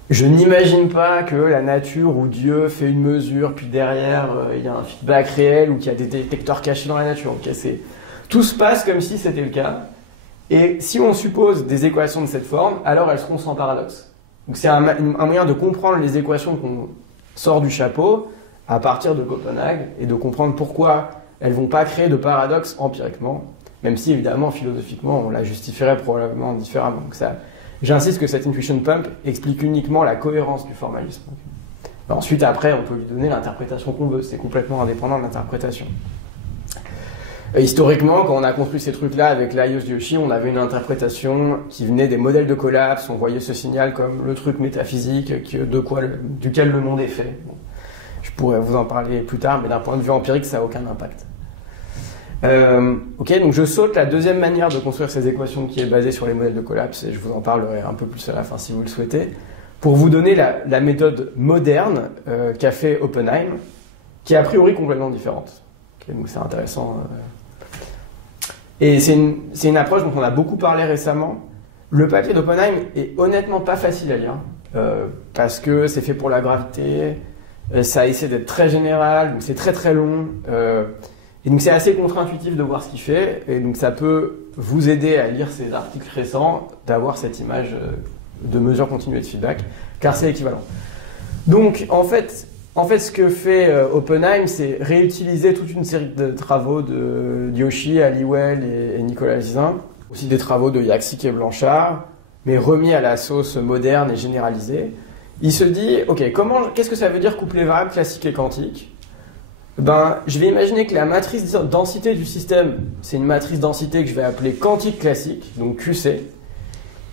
Je n'imagine pas que la nature ou Dieu fait une mesure, puis derrière il y a un feedback réel ou qu'il y a des détecteurs cachés dans la nature. Okay, tout se passe comme si c'était le cas, et si on suppose des équations de cette forme, alors elles seront sans paradoxe. Donc c'est un moyen de comprendre les équations qu'on sort du chapeau à partir de Copenhague et de comprendre pourquoi elles ne vont pas créer de paradoxe empiriquement, même si évidemment philosophiquement on la justifierait probablement différemment. Donc j'insiste que cette intuition pump explique uniquement la cohérence du formalisme. Ensuite, après, on peut lui donner l'interprétation qu'on veut, c'est complètement indépendant de l'interprétation. Historiquement, quand on a construit ces trucs-là avec Laius Joshi, on avait une interprétation qui venait des modèles de collapse, on voyait ce signal comme le truc métaphysique duquel le monde est fait. Bon, je pourrais vous en parler plus tard, mais d'un point de vue empirique, ça n'a aucun impact. Ok, donc je saute la deuxième manière de construire ces équations qui est basée sur les modèles de collapse, et je vous en parlerai un peu plus à la fin si vous le souhaitez, pour vous donner la méthode moderne qu'a fait Oppenheim, qui est a priori complètement différente. Okay, donc c'est intéressant. Et c'est une approche dont on a beaucoup parlé récemment. Le papier d'Oppenheim est honnêtement pas facile à lire, parce que c'est fait pour la gravité, ça essaie d'être très général, donc c'est très très long, et donc c'est assez contre-intuitif de voir ce qu'il fait, et donc ça peut vous aider à lire ces articles récents, d'avoir cette image de mesure continue et de feedback, car c'est équivalent. Donc en fait, ce que fait Oppenheim, c'est réutiliser toute une série de travaux de Joshi, Halliwell et Nicolas Gisin, aussi des travaux de Jaksic et Blanchard, mais remis à la sauce moderne et généralisée. Il se dit, ok, qu'est-ce que ça veut dire coupler variables classiques et quantiques? Je vais imaginer que la matrice densité du système, c'est une matrice densité que je vais appeler quantique classique, donc QC,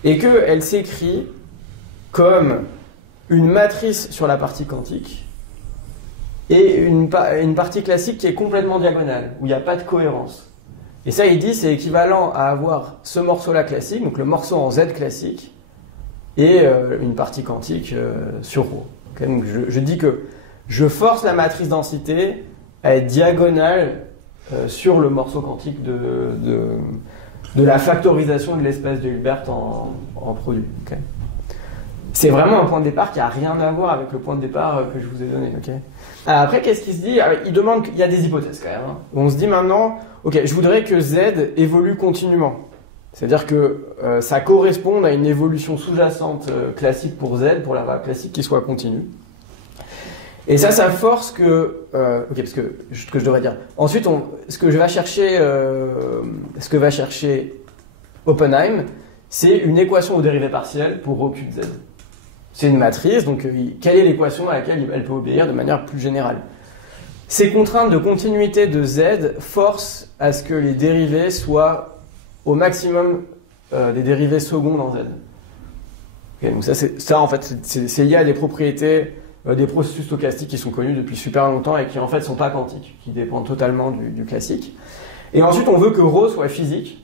et qu'elle s'écrit comme une matrice sur la partie quantique, et une partie classique qui est complètement diagonale, où il n'y a pas de cohérence. Et ça, il dit, c'est équivalent à avoir ce morceau-là classique, donc le morceau en Z classique, et une partie quantique sur ρ. Okay, donc je dis que je force la matrice densité à être diagonale sur le morceau quantique de la factorisation de l'espèce de Hilbert en produit. Okay. C'est vraiment un point de départ qui n'a rien à voir avec le point de départ que je vous ai donné. Okay. Après, qu'est-ce qu'il se dit? Il y a des hypothèses quand même. Hein. On se dit maintenant, ok, je voudrais que Z évolue continuellement. C'est-à-dire que ça corresponde à une évolution sous-jacente classique pour Z, pour la variable classique qui soit continue. Et ça force que... ok, parce que ce que je devrais dire. Ensuite, ce que va chercher Oppenheim, c'est une équation aux dérivées partielles pour ρ de Z. C'est une matrice, donc quelle est l'équation à laquelle elle peut obéir de manière plus générale? Ces contraintes de continuité de Z forcent à ce que les dérivées soient au maximum des dérivées secondes en Z. Okay, donc ça en fait, c'est lié à des propriétés des processus stochastiques qui sont connus depuis super longtemps et qui en fait sont pas quantiques, qui dépendent totalement du classique. Et ensuite, on veut que ρ soit physique.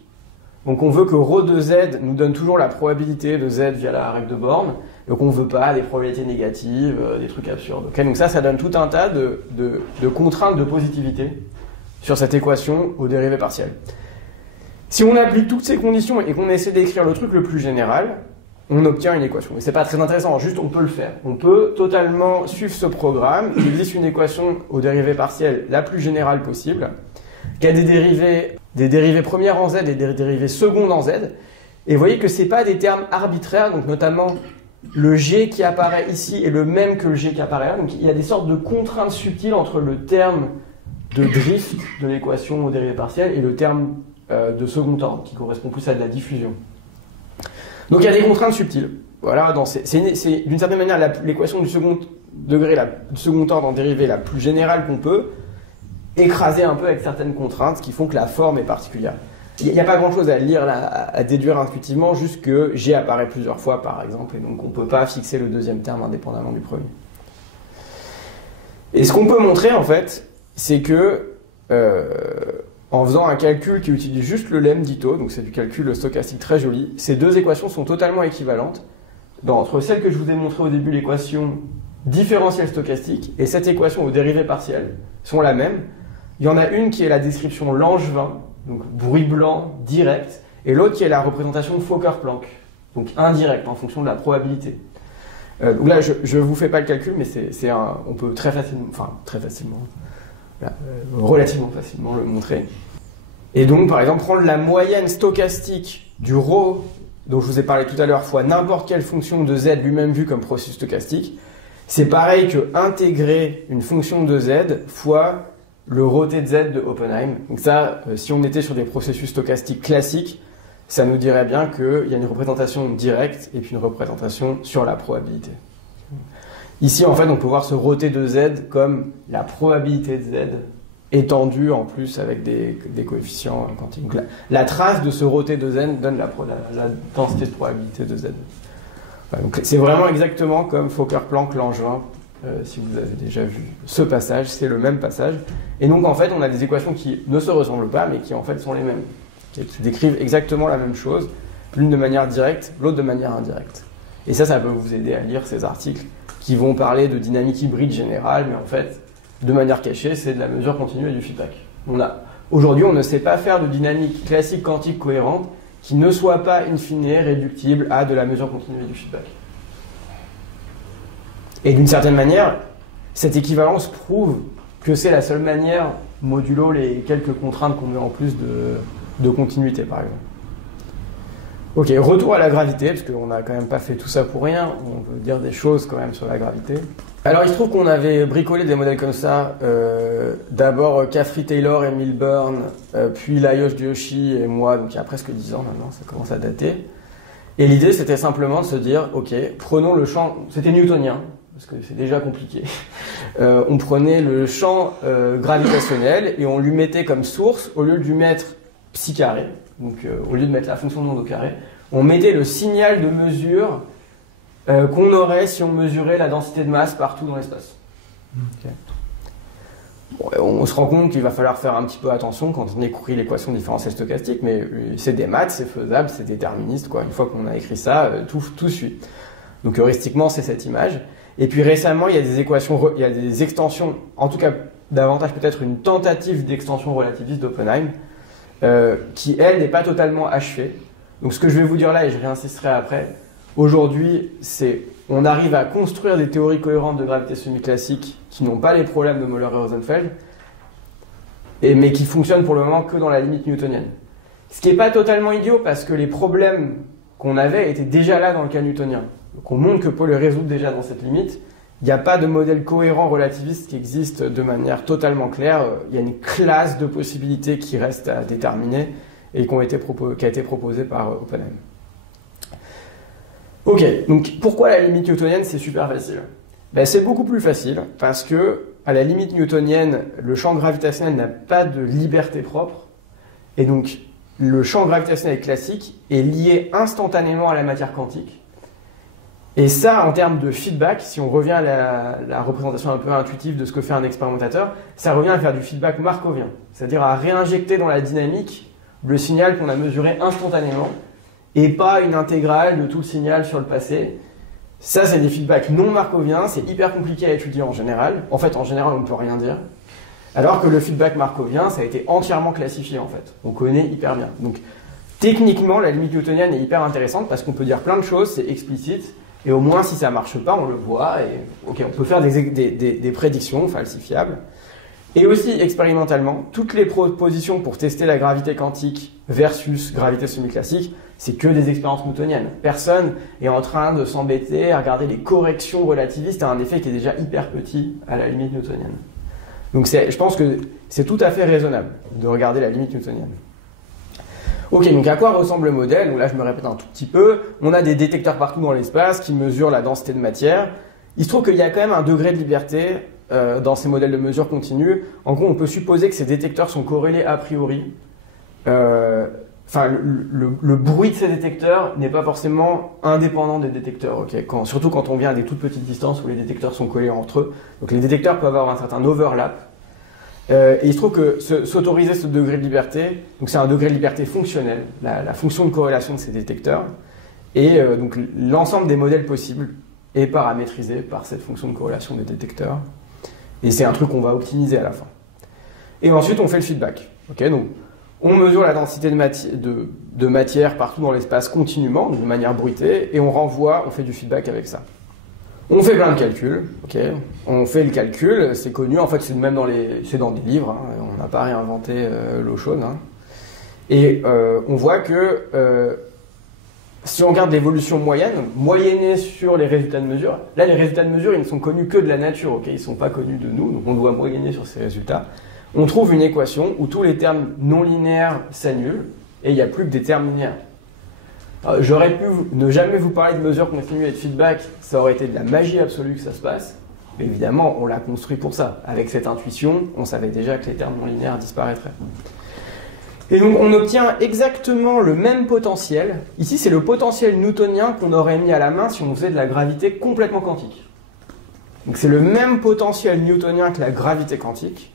Donc on veut que ρ de Z nous donne toujours la probabilité de Z via la règle de Born. Donc on ne veut pas des probabilités négatives, des trucs absurdes. Okay, donc ça donne tout un tas de contraintes de positivité sur cette équation aux dérivées partielles. Si on applique toutes ces conditions et qu'on essaie d'écrire le truc le plus général, on obtient une équation. Et c'est pas très intéressant, juste on peut le faire. On peut totalement suivre ce programme. Il existe une équation aux dérivées partielles la plus générale possible, qui a des dérivées premières en Z et des dérivées secondes en Z. Et vous voyez que c'est pas des termes arbitraires, donc notamment le G qui apparaît ici est le même que le G qui apparaît là. Donc il y a des sortes de contraintes subtiles entre le terme de drift de l'équation aux dérivées partielles et le terme de second ordre, qui correspond plus à de la diffusion. Donc il y a des contraintes subtiles. Voilà, c'est d'une certaine manière l'équation du second degré, du second ordre en dérivée la plus générale qu'on peut, écraser un peu avec certaines contraintes qui font que la forme est particulière. Il n'y a pas grand-chose à lire, à déduire intuitivement, juste que G apparaît plusieurs fois, par exemple, et donc on ne peut pas fixer le deuxième terme indépendamment du premier. Et ce qu'on peut montrer, en fait, c'est que, en faisant un calcul qui utilise juste le lemme d'Ito, donc c'est du calcul stochastique très joli, ces deux équations sont totalement équivalentes. Entre celle que je vous ai montrée au début, l'équation différentielle stochastique, et cette équation aux dérivées partielles, sont la même. Il y en a une qui est la description Langevin, donc bruit blanc direct, et l'autre qui est la représentation Fokker-Planck, donc indirect en fonction de la probabilité. Donc là, je vous fais pas le calcul, mais on peut relativement facilement le montrer. Et donc, par exemple, prendre la moyenne stochastique du ρ, dont je vous ai parlé tout à l'heure, fois n'importe quelle fonction de Z lui-même vu comme processus stochastique, c'est pareil que intégrer une fonction de Z fois le ρt de Z de Oppenheim. Donc ça, si on était sur des processus stochastiques classiques, ça nous dirait bien qu'il y a une représentation directe et puis une représentation sur la probabilité. Ici, en fait, on peut voir ce ρt de Z comme la probabilité de Z étendue en plus avec des coefficients quantiques. Donc la trace de ce ρt de Z donne la densité de probabilité de Z. Voilà, donc c'est vraiment exactement comme Fokker-Planck-Langevin. Si vous avez déjà vu ce passage, c'est le même passage. Et donc, en fait, on a des équations qui ne se ressemblent pas, mais qui, en fait, sont les mêmes. Qui décrivent exactement la même chose, l'une de manière directe, l'autre de manière indirecte. Et ça peut vous aider à lire ces articles qui vont parler de dynamique hybride générale, mais en fait, de manière cachée, c'est de la mesure continue et du feedback. Aujourd'hui, on ne sait pas faire de dynamique classique quantique cohérente qui ne soit pas, in fine, réductible à de la mesure continue et du feedback. Et d'une certaine manière, cette équivalence prouve que c'est la seule manière, modulo les quelques contraintes qu'on met en plus de continuité, par exemple. Ok, retour à la gravité, parce qu'on n'a quand même pas fait tout ça pour rien, on veut dire des choses quand même sur la gravité. Alors il se trouve qu'on avait bricolé des modèles comme ça, d'abord Caffrey Taylor et Milburn, puis Lajos Joshi et moi, donc il y a presque 10 ans maintenant, ça commence à dater. Et l'idée c'était simplement de se dire, ok, prenons le champ, c'était newtonien, parce que c'est déjà compliqué. On prenait le champ gravitationnel et on lui mettait comme source, au lieu de lui mettre psi carré, donc au lieu de mettre la fonction de onde au carré, on mettait le signal de mesure qu'on aurait si on mesurait la densité de masse partout dans l'espace. Okay. Bon, on se rend compte qu'il va falloir faire un petit peu attention quand on écrit l'équation différentielle stochastique, mais c'est des maths, c'est faisable, c'est déterministe, quoi. Une fois qu'on a écrit ça, tout suit. Donc heuristiquement, c'est cette image. Et puis récemment, il y a des équations, il y a des extensions, en tout cas davantage peut-être une tentative d'extension relativiste d'Oppenheim, qui elle n'est pas totalement achevée. Donc ce que je vais vous dire là, et je réinsisterai après, aujourd'hui, c'est on arrive à construire des théories cohérentes de gravité semi-classique qui n'ont pas les problèmes de Möller et Rosenfeld, mais qui fonctionnent pour le moment que dans la limite newtonienne. Ce qui n'est pas totalement idiot parce que les problèmes qu'on avait étaient déjà là dans le cas newtonien. Donc on montre que pour les résoudre déjà dans cette limite, il n'y a pas de modèle cohérent relativiste qui existe de manière totalement claire. Il y a une classe de possibilités qui reste à déterminer et qui a été proposée par Oppenheim. Ok, donc pourquoi la limite newtonienne c'est super facile? Ben, c'est beaucoup plus facile parce que à la limite newtonienne, le champ gravitationnel n'a pas de liberté propre et donc le champ gravitationnel classique est lié instantanément à la matière quantique. Et ça, en termes de feedback, si on revient à la représentation un peu intuitive de ce que fait un expérimentateur, ça revient à faire du feedback markovien, c'est-à-dire à réinjecter dans la dynamique le signal qu'on a mesuré instantanément et pas une intégrale de tout le signal sur le passé. Ça, c'est des feedbacks non markoviens, c'est hyper compliqué à étudier en général. En fait, en général, on ne peut rien dire. Alors que le feedback markovien, ça a été entièrement classifié, en fait. On connaît hyper bien. Donc, techniquement, la limite newtonienne est hyper intéressante parce qu'on peut dire plein de choses, c'est explicite, et au moins, si ça ne marche pas, on le voit, et ok, on peut faire des prédictions falsifiables. Et aussi, expérimentalement, toutes les propositions pour tester la gravité quantique versus gravité semi-classique, c'est que des expériences newtoniennes. Personne est en train de s'embêter à regarder les corrections relativistes à un effet qui est déjà hyper petit à la limite newtonienne. Donc je pense que c'est tout à fait raisonnable de regarder la limite newtonienne. Ok, donc à quoi ressemble le modèle? Donc là, je me répète un tout petit peu. On a des détecteurs partout dans l'espace qui mesurent la densité de matière. Il se trouve qu'il y a quand même un degré de liberté dans ces modèles de mesure continue. En gros, on peut supposer que ces détecteurs sont corrélés a priori. Enfin, le bruit de ces détecteurs n'est pas forcément indépendant des détecteurs, okay, surtout quand on vient à des toutes petites distances où les détecteurs sont collés entre eux. Donc les détecteurs peuvent avoir un certain overlap. Et il se trouve que s'autoriser ce degré de liberté, donc c'est un degré de liberté fonctionnel, la fonction de corrélation de ces détecteurs, et donc l'ensemble des modèles possibles est paramétrisé par cette fonction de corrélation des détecteurs. Et c'est un truc qu'on va optimiser à la fin. Et ensuite, on fait le feedback. Okay, donc, on mesure la densité de matière partout dans l'espace continuellement, de manière bruitée, et on fait du feedback avec ça. On fait plein de calculs, okay. On fait le calcul, c'est connu, en fait c'est même dans des livres, hein, on n'a pas réinventé l'eau chaude. Hein. Et on voit que si on regarde l'évolution moyennée sur les résultats de mesure, là les résultats de mesure ils ne sont connus que de la nature, okay, ils ne sont pas connus de nous, donc on doit moyenner sur ces résultats. On trouve une équation où tous les termes non linéaires s'annulent et il n'y a plus que des termes linéaires. J'aurais pu ne jamais vous parler de mesure continue et de feedback, ça aurait été de la magie absolue que ça se passe. Mais évidemment, on l'a construit pour ça. Avec cette intuition, on savait déjà que les termes non linéaires disparaîtraient. Et donc on obtient exactement le même potentiel. Ici, c'est le potentiel newtonien qu'on aurait mis à la main si on faisait de la gravité complètement quantique. Donc c'est le même potentiel newtonien que la gravité quantique.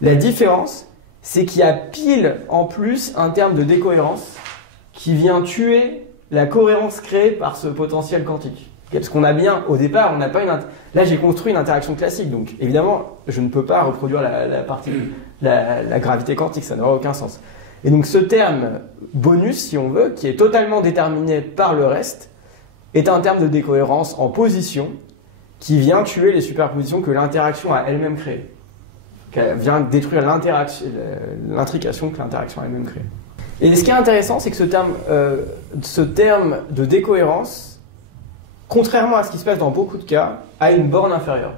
La différence, c'est qu'il y a pile en plus un terme de décohérence qui vient tuer la cohérence créée par ce potentiel quantique. Parce qu'on a bien, au départ, on n'a pas une... Là, j'ai construit une interaction classique, donc évidemment, je ne peux pas reproduire la gravité quantique, ça n'aura aucun sens. Et donc ce terme bonus, si on veut, qui est totalement déterminé par le reste, est un terme de décohérence en position qui vient tuer les superpositions que l'interaction a elle-même créées. Elle vient détruire l'intrication que l'interaction a elle-même créée. Et ce qui est intéressant, c'est que ce terme de décohérence, contrairement à ce qui se passe dans beaucoup de cas, a une borne inférieure.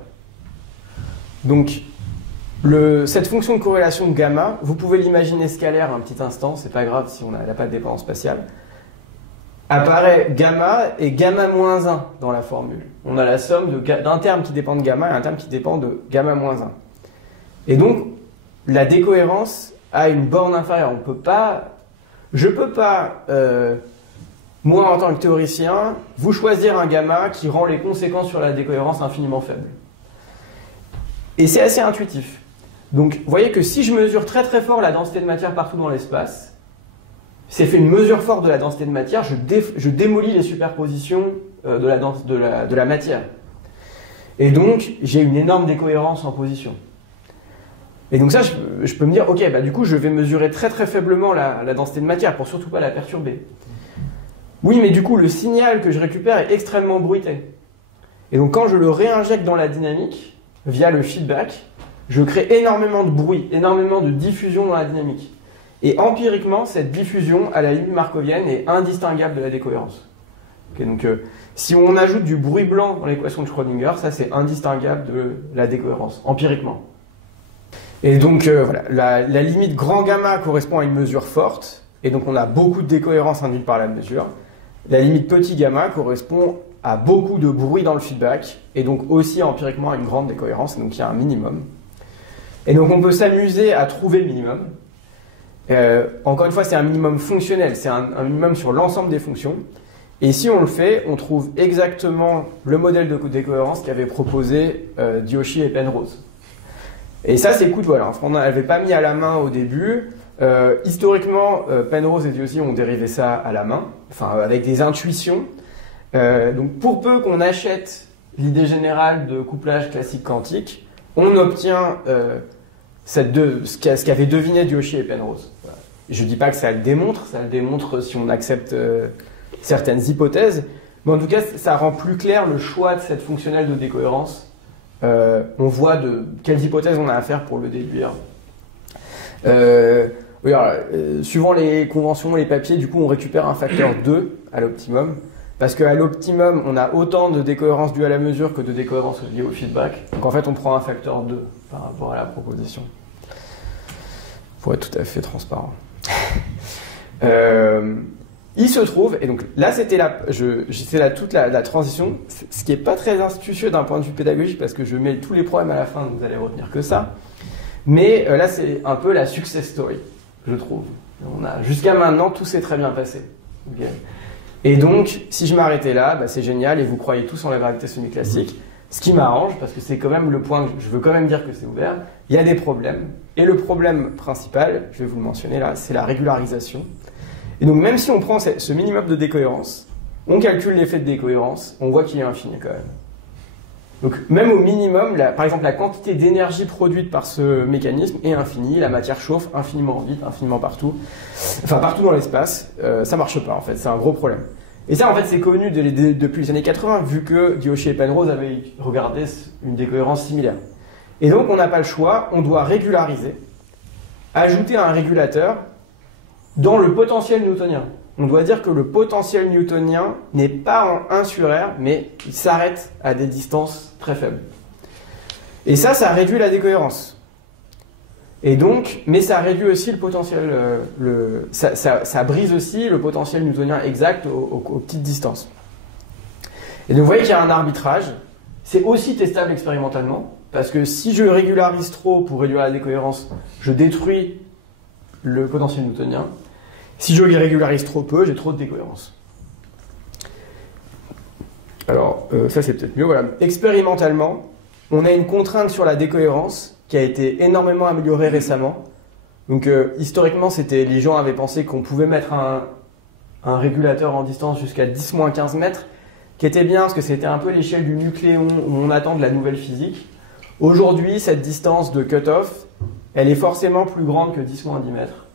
Donc, cette fonction de corrélation gamma, vous pouvez l'imaginer scalaire un petit instant, c'est pas grave si on n'a pas de dépendance spatiale, apparaît gamma et gamma moins 1 dans la formule. On a la somme d'un terme qui dépend de gamma et un terme qui dépend de gamma moins 1. Et donc, la décohérence a une borne inférieure. Je ne peux pas, moi en tant que théoricien, vous choisir un gamma qui rend les conséquences sur la décohérence infiniment faibles. Et c'est assez intuitif. Donc, vous voyez que si je mesure très très fort la densité de matière partout dans l'espace, c'est fait une mesure forte de la densité de matière, je démolis les superpositions de la matière. Et donc, j'ai une énorme décohérence en position. Et donc ça, je peux me dire, ok, bah du coup, je vais mesurer très très faiblement la densité de matière pour surtout pas la perturber. Oui, mais du coup, le signal que je récupère est extrêmement bruité. Et donc, quand je le réinjecte dans la dynamique, via le feedback, je crée énormément de bruit, énormément de diffusion dans la dynamique. Et empiriquement, cette diffusion à la limite markovienne est indistinguable de la décohérence. Okay, donc, si on ajoute du bruit blanc dans l'équation de Schrödinger, ça c'est indistinguable de la décohérence, empiriquement. Et donc, voilà, la limite grand gamma correspond à une mesure forte, et donc on a beaucoup de décohérence induite par la mesure. La limite petit gamma correspond à beaucoup de bruit dans le feedback, et donc aussi empiriquement à une grande décohérence, et donc il y a un minimum. Et donc on peut s'amuser à trouver le minimum. Encore une fois, c'est un minimum fonctionnel, c'est un minimum sur l'ensemble des fonctions. Et si on le fait, on trouve exactement le modèle de décohérence qu'avaient proposé Diauchy et Penrose. Et ça, c'est coup de voilà. On n'avait pas mis à la main au début. Historiquement, Penrose et Diauchy ont dérivé ça à la main, enfin avec des intuitions. Donc pour peu qu'on achète l'idée générale de couplage classique quantique, on obtient ce qu'avaient deviné Diauchy et Penrose. Voilà. Je ne dis pas que ça le démontre si on accepte certaines hypothèses, mais en tout cas, ça rend plus clair le choix de cette fonctionnelle de décohérence. On voit de quelles hypothèses on a à faire pour le déduire. Suivant les conventions et les papiers, du coup, on récupère un facteur 2 à l'optimum, parce qu'à l'optimum, on a autant de décohérence due à la mesure que de décohérence liée au feedback. Donc en fait, on prend un facteur 2 par rapport à la proposition, pour être tout à fait transparent. Il se trouve, et donc là c'était toute la transition, ce qui n'est pas très astucieux d'un point de vue pédagogique parce que je mets tous les problèmes à la fin, donc vous allez retenir que ça. Mais là c'est un peu la success story, je trouve. Jusqu'à maintenant, tout s'est très bien passé. Okay. Et donc, si je m'arrêtais là, bah, c'est génial et vous croyez tous en la gravité semi-classique, ce qui m'arrange parce que c'est quand même le point, je veux quand même dire que c'est ouvert, il y a des problèmes. Et le problème principal, je vais vous le mentionner là, c'est la régularisation. Et donc même si on prend ce minimum de décohérence, on calcule l'effet de décohérence, on voit qu'il est infini quand même. Donc même au minimum, par exemple la quantité d'énergie produite par ce mécanisme est infinie, la matière chauffe infiniment vite, infiniment partout, enfin partout dans l'espace, ça marche pas en fait, c'est un gros problème. Et ça en fait c'est connu depuis les années 80, vu que Diauchy et Penrose avaient regardé une décohérence similaire. Et donc on n'a pas le choix, on doit régulariser, ajouter un régulateur dans le potentiel newtonien. On doit dire que le potentiel newtonien n'est pas en 1 sur R, mais il s'arrête à des distances très faibles. Et ça réduit la décohérence. Et donc, mais ça réduit aussi le potentiel, ça brise aussi le potentiel newtonien exact aux petites distances. Et donc vous voyez qu'il y a un arbitrage. C'est aussi testable expérimentalement, parce que si je régularise trop pour réduire la décohérence, je détruis le potentiel newtonien. Si je les régularise trop peu, j'ai trop de décohérence. Alors, ça c'est peut-être mieux. Voilà. Expérimentalement, on a une contrainte sur la décohérence qui a été énormément améliorée récemment. Donc, historiquement, les gens avaient pensé qu'on pouvait mettre un régulateur en distance jusqu'à 10-15 mètres, qui était bien parce que c'était un peu l'échelle du nucléon où on attend de la nouvelle physique. Aujourd'hui, cette distance de cut-off, elle est forcément plus grande que 10-10 mètres.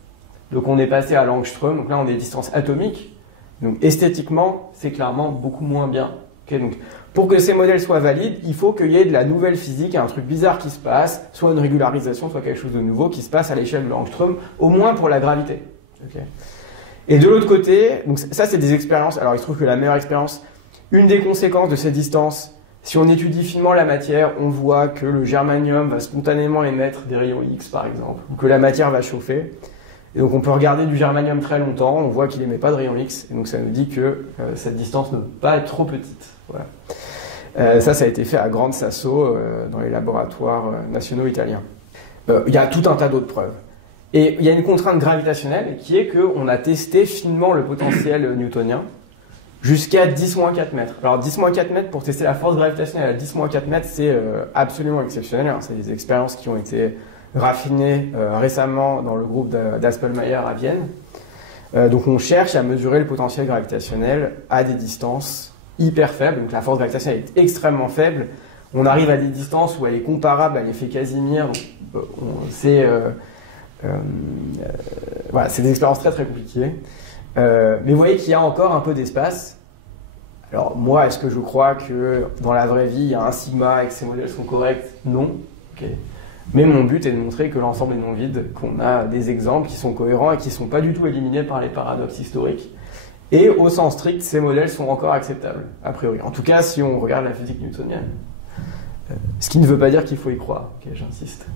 Donc on est passé à l'angstrom, donc là on est distance atomique. Donc esthétiquement, c'est clairement beaucoup moins bien. Okay, donc, pour que ces modèles soient valides, il faut qu'il y ait de la nouvelle physique, un truc bizarre qui se passe, soit une régularisation, soit quelque chose de nouveau qui se passe à l'échelle de l'angstrom, au moins pour la gravité. Okay. Et de l'autre côté, donc ça c'est des expériences, alors il se trouve que la meilleure expérience, une des conséquences de ces distances, si on étudie finement la matière, on voit que le germanium va spontanément émettre des rayons X par exemple, ou que la matière va chauffer. Et donc on peut regarder du germanium très longtemps, on voit qu'il n'émet pas de rayons X, et donc ça nous dit que cette distance ne peut pas être trop petite. Voilà. Ça a été fait à Grande Sasso, dans les laboratoires nationaux italiens. Il y a tout un tas d'autres preuves. Et il y a une contrainte gravitationnelle qui est qu'on a testé finement le potentiel newtonien jusqu'à 10-4 mètres. Alors 10-4 mètres pour tester la force gravitationnelle à 10-4 mètres, c'est absolument exceptionnel. C'est des expériences qui ont été raffiné récemment dans le groupe d'Aspelmayer à Vienne. Donc on cherche à mesurer le potentiel gravitationnel à des distances hyper faibles. Donc la force gravitationnelle est extrêmement faible. on arrive à des distances où elle est comparable à l'effet Casimir. Voilà, c'est des expériences très très compliquées. Mais vous voyez qu'il y a encore un peu d'espace. Alors moi, est-ce que je crois que dans la vraie vie, il y a un sigma et que ces modèles sont corrects? Non. Okay. Mais mon but est de montrer que l'ensemble est non vide, qu'on a des exemples qui sont cohérents et qui ne sont pas du tout éliminés par les paradoxes historiques. Et au sens strict, ces modèles sont encore acceptables, a priori. En tout cas, si on regarde la physique newtonienne. Ce qui ne veut pas dire qu'il faut y croire, okay, j'insiste.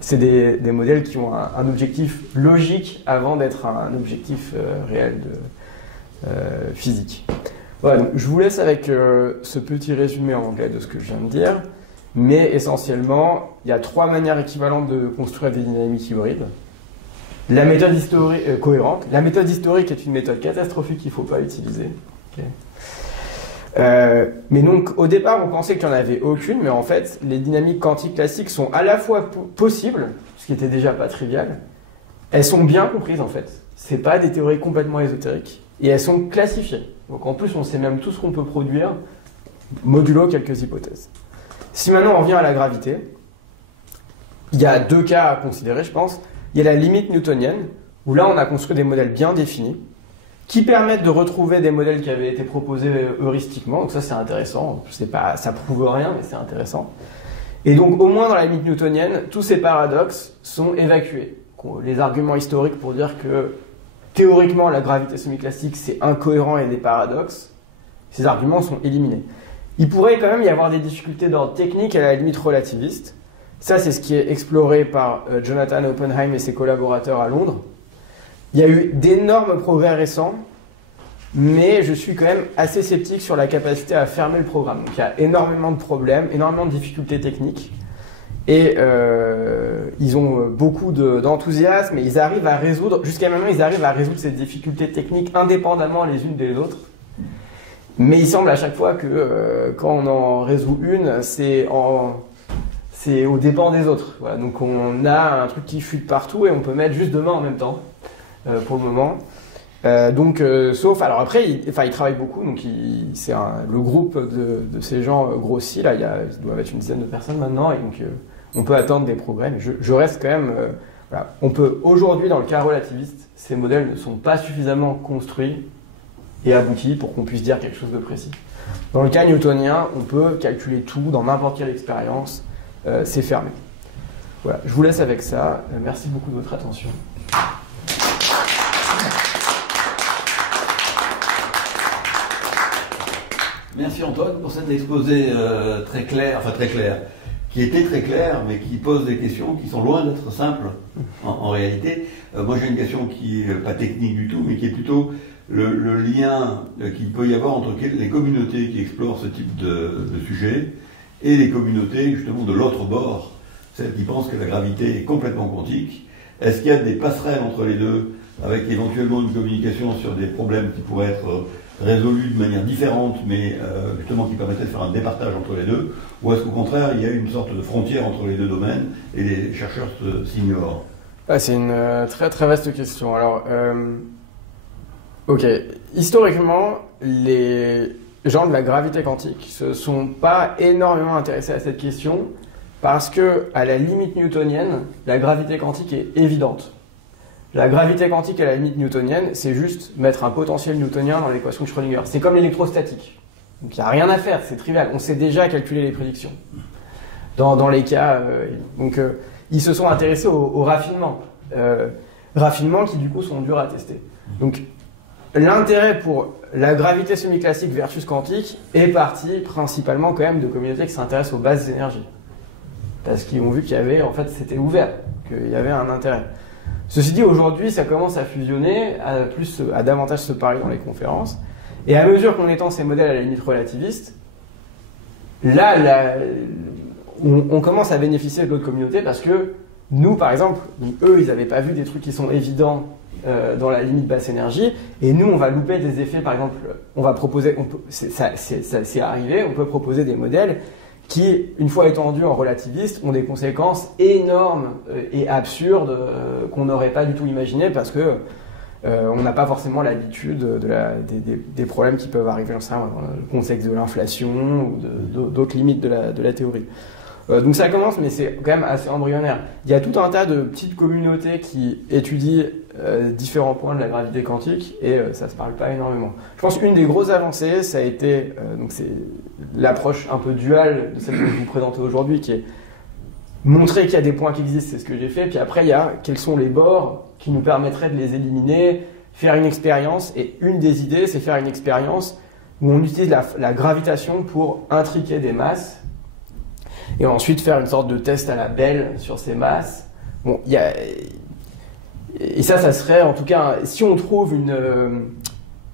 C'est des modèles qui ont un objectif logique avant d'être un objectif réel de physique. Voilà, donc je vous laisse avec ce petit résumé en anglais de ce que je viens de dire. Mais essentiellement, il y a 3 manières équivalentes de construire des dynamiques hybrides. La méthode historique cohérente. La méthode historique est une méthode catastrophique qu'il ne faut pas utiliser. Okay. Mais donc, au départ, on pensait qu'il n'y en avait aucune, mais en fait, les dynamiques quantiques classiques sont à la fois possibles, ce qui était déjà pas trivial. Elles sont bien comprises, en fait. C'est pas des théories complètement ésotériques. Et elles sont classifiées. Donc en plus, on sait même tout ce qu'on peut produire, modulo quelques hypothèses. Si maintenant on revient à la gravité, il y a 2 cas à considérer, je pense. Il y a la limite newtonienne, où là on a construit des modèles bien définis, qui permettent de retrouver des modèles qui avaient été proposés heuristiquement. Donc ça c'est intéressant, ça prouve rien, mais c'est intéressant. Et donc au moins dans la limite newtonienne, tous ces paradoxes sont évacués. Les arguments historiques pour dire que théoriquement la gravité semi-classique c'est incohérent et des paradoxes, ces arguments sont éliminés. Il pourrait quand même y avoir des difficultés d'ordre technique à la limite relativiste. Ça, c'est ce qui est exploré par Jonathan Oppenheim et ses collaborateurs à Londres. Il y a eu d'énormes progrès récents, mais je suis quand même assez sceptique sur la capacité à fermer le programme. Donc, il y a énormément de problèmes, énormément de difficultés techniques, et ils ont beaucoup d'enthousiasme, et ils arrivent à résoudre, jusqu'à maintenant, ils arrivent à résoudre ces difficultés techniques indépendamment les unes des autres. Mais il semble à chaque fois que quand on en résout une, c'est aux dépens des autres. Voilà, donc on a un truc qui fuite partout et on peut mettre juste 2 mains en même temps, pour le moment. Sauf, alors après, ils travaillent beaucoup, donc le groupe de ces gens grossit, là, il doit être une dizaine de personnes maintenant, et donc on peut attendre des progrès, mais je reste quand même... voilà. On peut, aujourd'hui, dans le cas relativiste, ces modèles ne sont pas suffisamment construits et abouti pour qu'on puisse dire quelque chose de précis. Dans le cas newtonien, on peut calculer tout dans n'importe quelle expérience, c'est fermé. Voilà, je vous laisse avec ça. Merci beaucoup de votre attention. Merci Antoine pour cet exposé très clair, qui était très clair, mais qui pose des questions qui sont loin d'être simples en réalité. Moi j'ai une question qui n'est pas technique du tout, mais qui est plutôt le lien qu'il peut y avoir entre les communautés qui explorent ce type de sujet et les communautés justement de l'autre bord, celles qui pensent que la gravité est complètement quantique. Est-ce qu'il y a des passerelles entre les deux, avec éventuellement une communication sur des problèmes qui pourraient être résolus de manière différente, mais justement qui permettrait de faire un départage entre les deux, ou est-ce qu'au contraire il y a une sorte de frontière entre les deux domaines et les chercheurs s'ignorent? C'est une très très vaste question. Alors, ok, historiquement, les gens de la gravité quantique se sont pas énormément intéressés à cette question parce que, à la limite newtonienne, la gravité quantique est évidente. La gravité quantique à la limite newtonienne, c'est juste mettre un potentiel newtonien dans l'équation de Schrödinger. C'est comme l'électrostatique. Donc il n'y a rien à faire, c'est trivial. On sait déjà calculer les prédictions. Dans les cas... ils se sont intéressés au raffinement. Raffinements qui, du coup, sont durs à tester. Donc, l'intérêt pour la gravité semi-classique versus quantique est parti principalement quand même de communautés qui s'intéressent aux basses énergies. Parce qu'ils ont vu qu'il y avait, en fait, c'était ouvert, qu'il y avait un intérêt. Ceci dit, aujourd'hui, ça commence à fusionner, à davantage se parler dans les conférences. Et à mesure qu'on étend ces modèles à la limite relativiste, là, on commence à bénéficier de l'autre communauté parce que nous, par exemple, eux, ils n'avaient pas vu des trucs qui sont évidents dans la limite basse énergie, et nous, on va louper des effets. Par exemple, on va proposer, c'est arrivé, on peut proposer des modèles qui, une fois étendus en relativiste, ont des conséquences énormes et absurdes qu'on n'aurait pas du tout imaginées parce que on n'a pas forcément l'habitude des problèmes qui peuvent arriver dans le contexte de l'inflation ou d'autres limites de la théorie. Donc ça commence, mais c'est quand même assez embryonnaire. Il y a tout un tas de petites communautés qui étudient différents points de la gravité quantique et ça se parle pas énormément. Je pense qu'une des grosses avancées, ça a été donc c'est l'approche un peu duale de celle que je vous présente aujourd'hui, qui est montrer qu'il y a des points qui existent, c'est ce que j'ai fait. Puis après, il y a quels sont les bords qui nous permettraient de les éliminer, faire une expérience. Et une des idées, c'est faire une expérience où on utilise la gravitation pour intriquer des masses et ensuite faire une sorte de test à la Bell sur ces masses. Bon, et ça serait en tout cas, si on trouve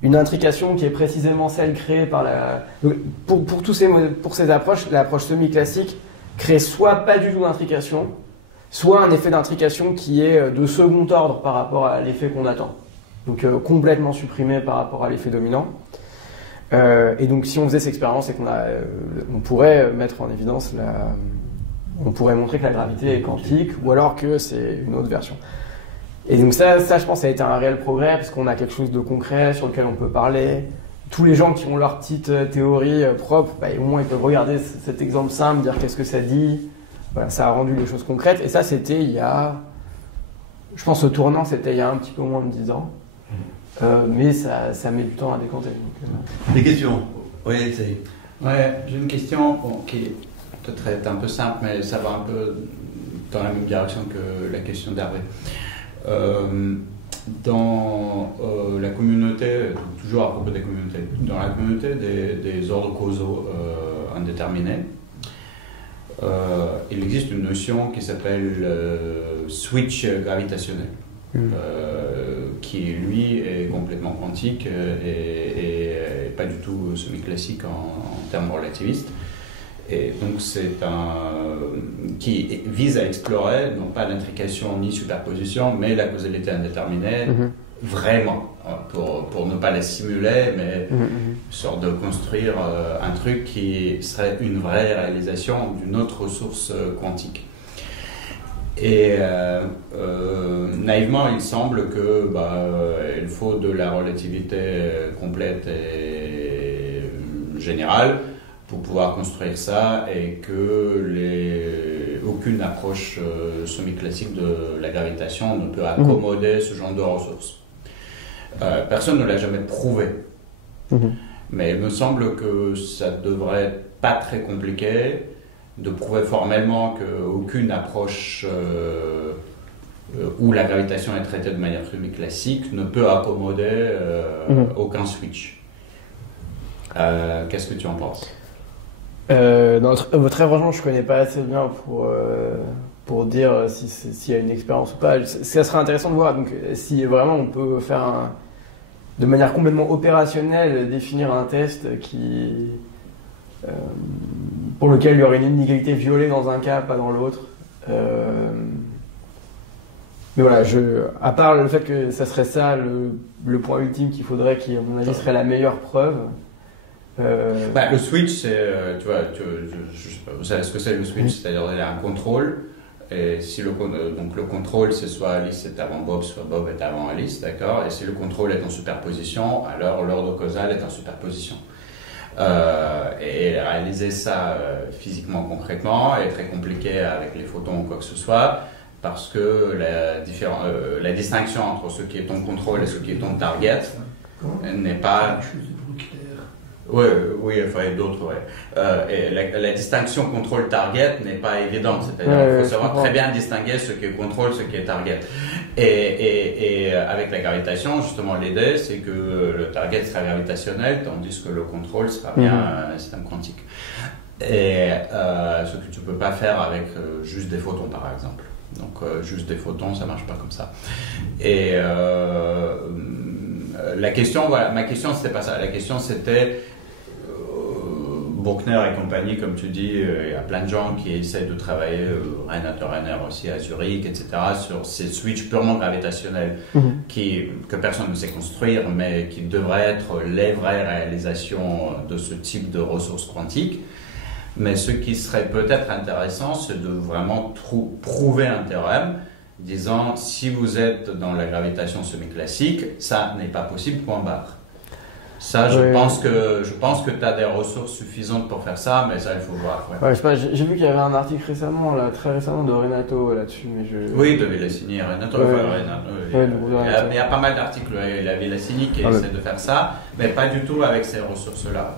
une intrication qui est précisément celle créée par pour ces approches, l'approche semi-classique crée soit pas du tout d'intrication, soit un effet d'intrication qui est de second ordre par rapport à l'effet qu'on attend. Donc complètement supprimé par rapport à l'effet dominant. Et donc si on faisait cette expérience et on pourrait mettre en évidence on pourrait montrer que la gravité est quantique ou alors que c'est une autre version. Et donc ça je pense ça a été un réel progrès parce qu'on a quelque chose de concret sur lequel on peut parler. Tous les gens qui ont leur petite théorie propre, au moins ils peuvent regarder cet exemple simple, dire qu'est-ce que ça dit. Voilà, ça a rendu les choses concrètes. Et ça, c'était il y a... Je pense au tournant, c'était il y a un petit peu moins de 10 ans. Mais ça met du temps à décanter. Des questions? Oui, c'est... Ouais, j'ai une question qui peut-être est un peu simple, mais ça va un peu dans la même direction que la question d'Hervé. Dans la communauté, toujours à propos des communautés, dans la communauté des ordres causaux indéterminés, il existe une notion qui s'appelle switch gravitationnel, qui lui est complètement quantique et pas du tout semi-classique en termes relativistes. Et donc c'est qui vise à explorer non pas l'intrication ni superposition, mais la causalité indéterminée, vraiment, pour ne pas la simuler, mais sorte de construire un truc qui serait une vraie réalisation d'une autre source quantique. Et naïvement, il semble que il faut de la relativité complète et générale pour pouvoir construire ça et que aucune approche semi-classique de la gravitation ne peut accommoder ce genre de ressources. Personne ne l'a jamais prouvé, mais il me semble que ça devrait être pas très compliqué de prouver formellement qu'aucune approche où la gravitation est traitée de manière semi-classique ne peut accommoder aucun switch. Qu'est-ce que tu en penses? Très franchement, je ne connais pas assez bien pour dire s'il y a une expérience ou pas. Ça serait intéressant de voir. Donc, si vraiment on peut faire de manière complètement opérationnelle définir un test pour lequel il y aurait une inégalité violée dans un cas, pas dans l'autre. Mais voilà, à part le fait que ça serait ça le point ultime qu'il faudrait, qui à mon avis serait la meilleure preuve. Le switch, c'est, tu vois, vous savez ce que c'est le switch, c'est-à-dire il y a un contrôle, et si donc le contrôle c'est soit Alice est avant Bob, soit Bob est avant Alice, d'accord, et si le contrôle est en superposition, alors l'ordre causal est en superposition. Et réaliser ça physiquement, concrètement, est très compliqué avec les photons ou quoi que ce soit, parce que la distinction entre ce qui est ton contrôle et ce qui est ton target n'est pas... Oui, enfin, et d'autres, et la distinction contrôle-target n'est pas évidente, c'est-à-dire qu'il faut savoir très bien distinguer ce qui est contrôle, ce qui est target. Et avec la gravitation, justement, l'idée, c'est que le target sera gravitationnel, tandis que le contrôle sera bien un système quantique. Et ce que tu ne peux pas faire avec juste des photons, par exemple. Donc, juste des photons, ça ne marche pas comme ça. Et ma question, c'était pas ça. La question, c'était... Bruckner et compagnie, comme tu dis, il y a plein de gens qui essaient de travailler, Renate Renner aussi à Zurich, etc., sur ces switches purement gravitationnels que personne ne sait construire, mais qui devraient être les vraies réalisations de ce type de ressources quantiques. Mais ce qui serait peut-être intéressant, c'est de vraiment prouver un théorème disant si vous êtes dans la gravitation semi-classique, ça n'est pas possible, point barre. Ça, je pense que tu as des ressources suffisantes pour faire ça, mais ça, il faut voir. Ouais, je sais pas, j'ai vu qu'il y avait un article récemment, là, très récemment, de Renato là-dessus. Oui, de Villassini, Renato. Il y a pas mal d'articles, la Villassini qui essaie de faire ça, mais pas du tout avec ces ressources-là.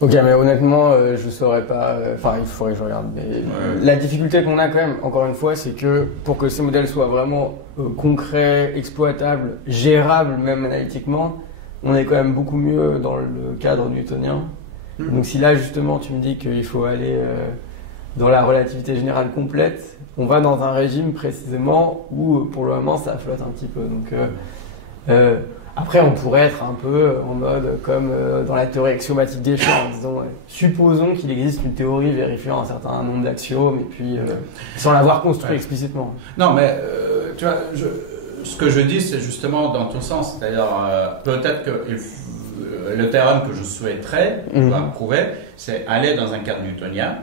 Ok, mais honnêtement, je saurais pas. Enfin, il faudrait que je regarde. Mais la difficulté qu'on a quand même, encore une fois, c'est que pour que ces modèles soient vraiment concrets, exploitables, gérables, même analytiquement, on est quand même beaucoup mieux dans le cadre newtonien. Donc si là justement tu me dis qu'il faut aller dans la relativité générale complète, on va dans un régime précisément où pour le moment ça flotte un petit peu. Donc après on pourrait être un peu en mode comme dans la théorie axiomatique des champs en disant supposons qu'il existe une théorie vérifiant un certain nombre d'axiomes et puis sans l'avoir construit explicitement. Non mais tu vois, ce que je dis, c'est justement dans ton sens. C'est-à-dire, peut-être que le théorème que je souhaiterais prouver, c'est aller dans un cadre newtonien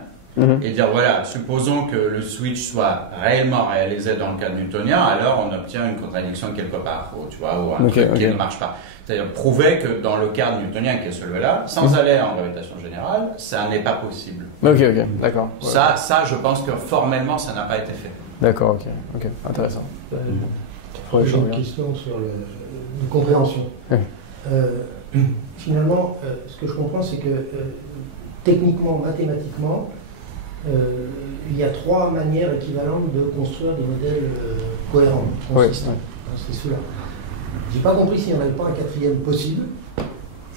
et dire, voilà, supposons que le switch soit réellement réalisé dans le cadre newtonien, alors on obtient une contradiction quelque part, tu vois, ou un truc qui ne marche pas. C'est-à-dire, prouver que dans le cadre newtonien qui est celui-là, sans aller en gravitation générale, ça n'est pas possible. Ok, d'accord. Ça, je pense que formellement, ça n'a pas été fait. D'accord, ok, intéressant. J'ai une question sur la compréhension. Finalement, ce que je comprends, c'est que techniquement, mathématiquement, il y a 3 manières équivalentes de construire des modèles cohérents, consistants. C'est ceux-là. Je n'ai pas compris s'il n'y en avait pas un 4e possible,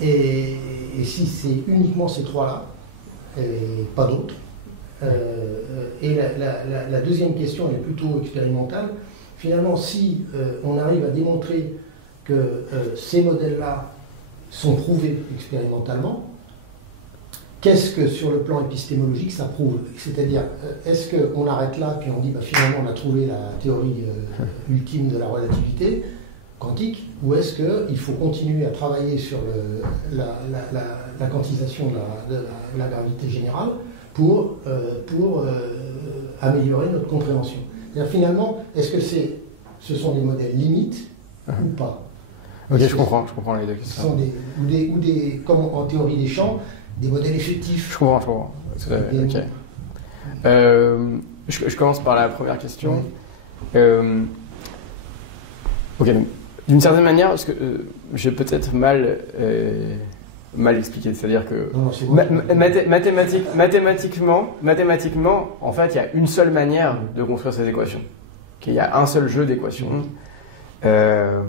et si c'est uniquement ces 3-là, et pas d'autres. Et la deuxième question est plutôt expérimentale. Finalement, si on arrive à démontrer que ces modèles-là sont prouvés expérimentalement, qu'est-ce que sur le plan épistémologique ça prouve? C'est-à-dire, est-ce qu'on arrête là, puis on dit finalement on a trouvé la théorie ultime de la relativité quantique, ou est-ce qu'il faut continuer à travailler sur la quantisation de la gravité générale pour améliorer notre compréhension? C'est-à-dire, finalement, est-ce que ce sont des modèles limites ou pas? Ok, je comprends les deux questions. Ou des, comme en théorie des champs, des modèles effectifs. Je comprends. Ok. Je commence par la première question. Ok, d'une certaine manière, parce que j'ai peut-être mal expliqué, c'est-à-dire que mathématiquement, en fait, il y a une seule manière de construire ces équations. Il y a un seul jeu d'équations. Ce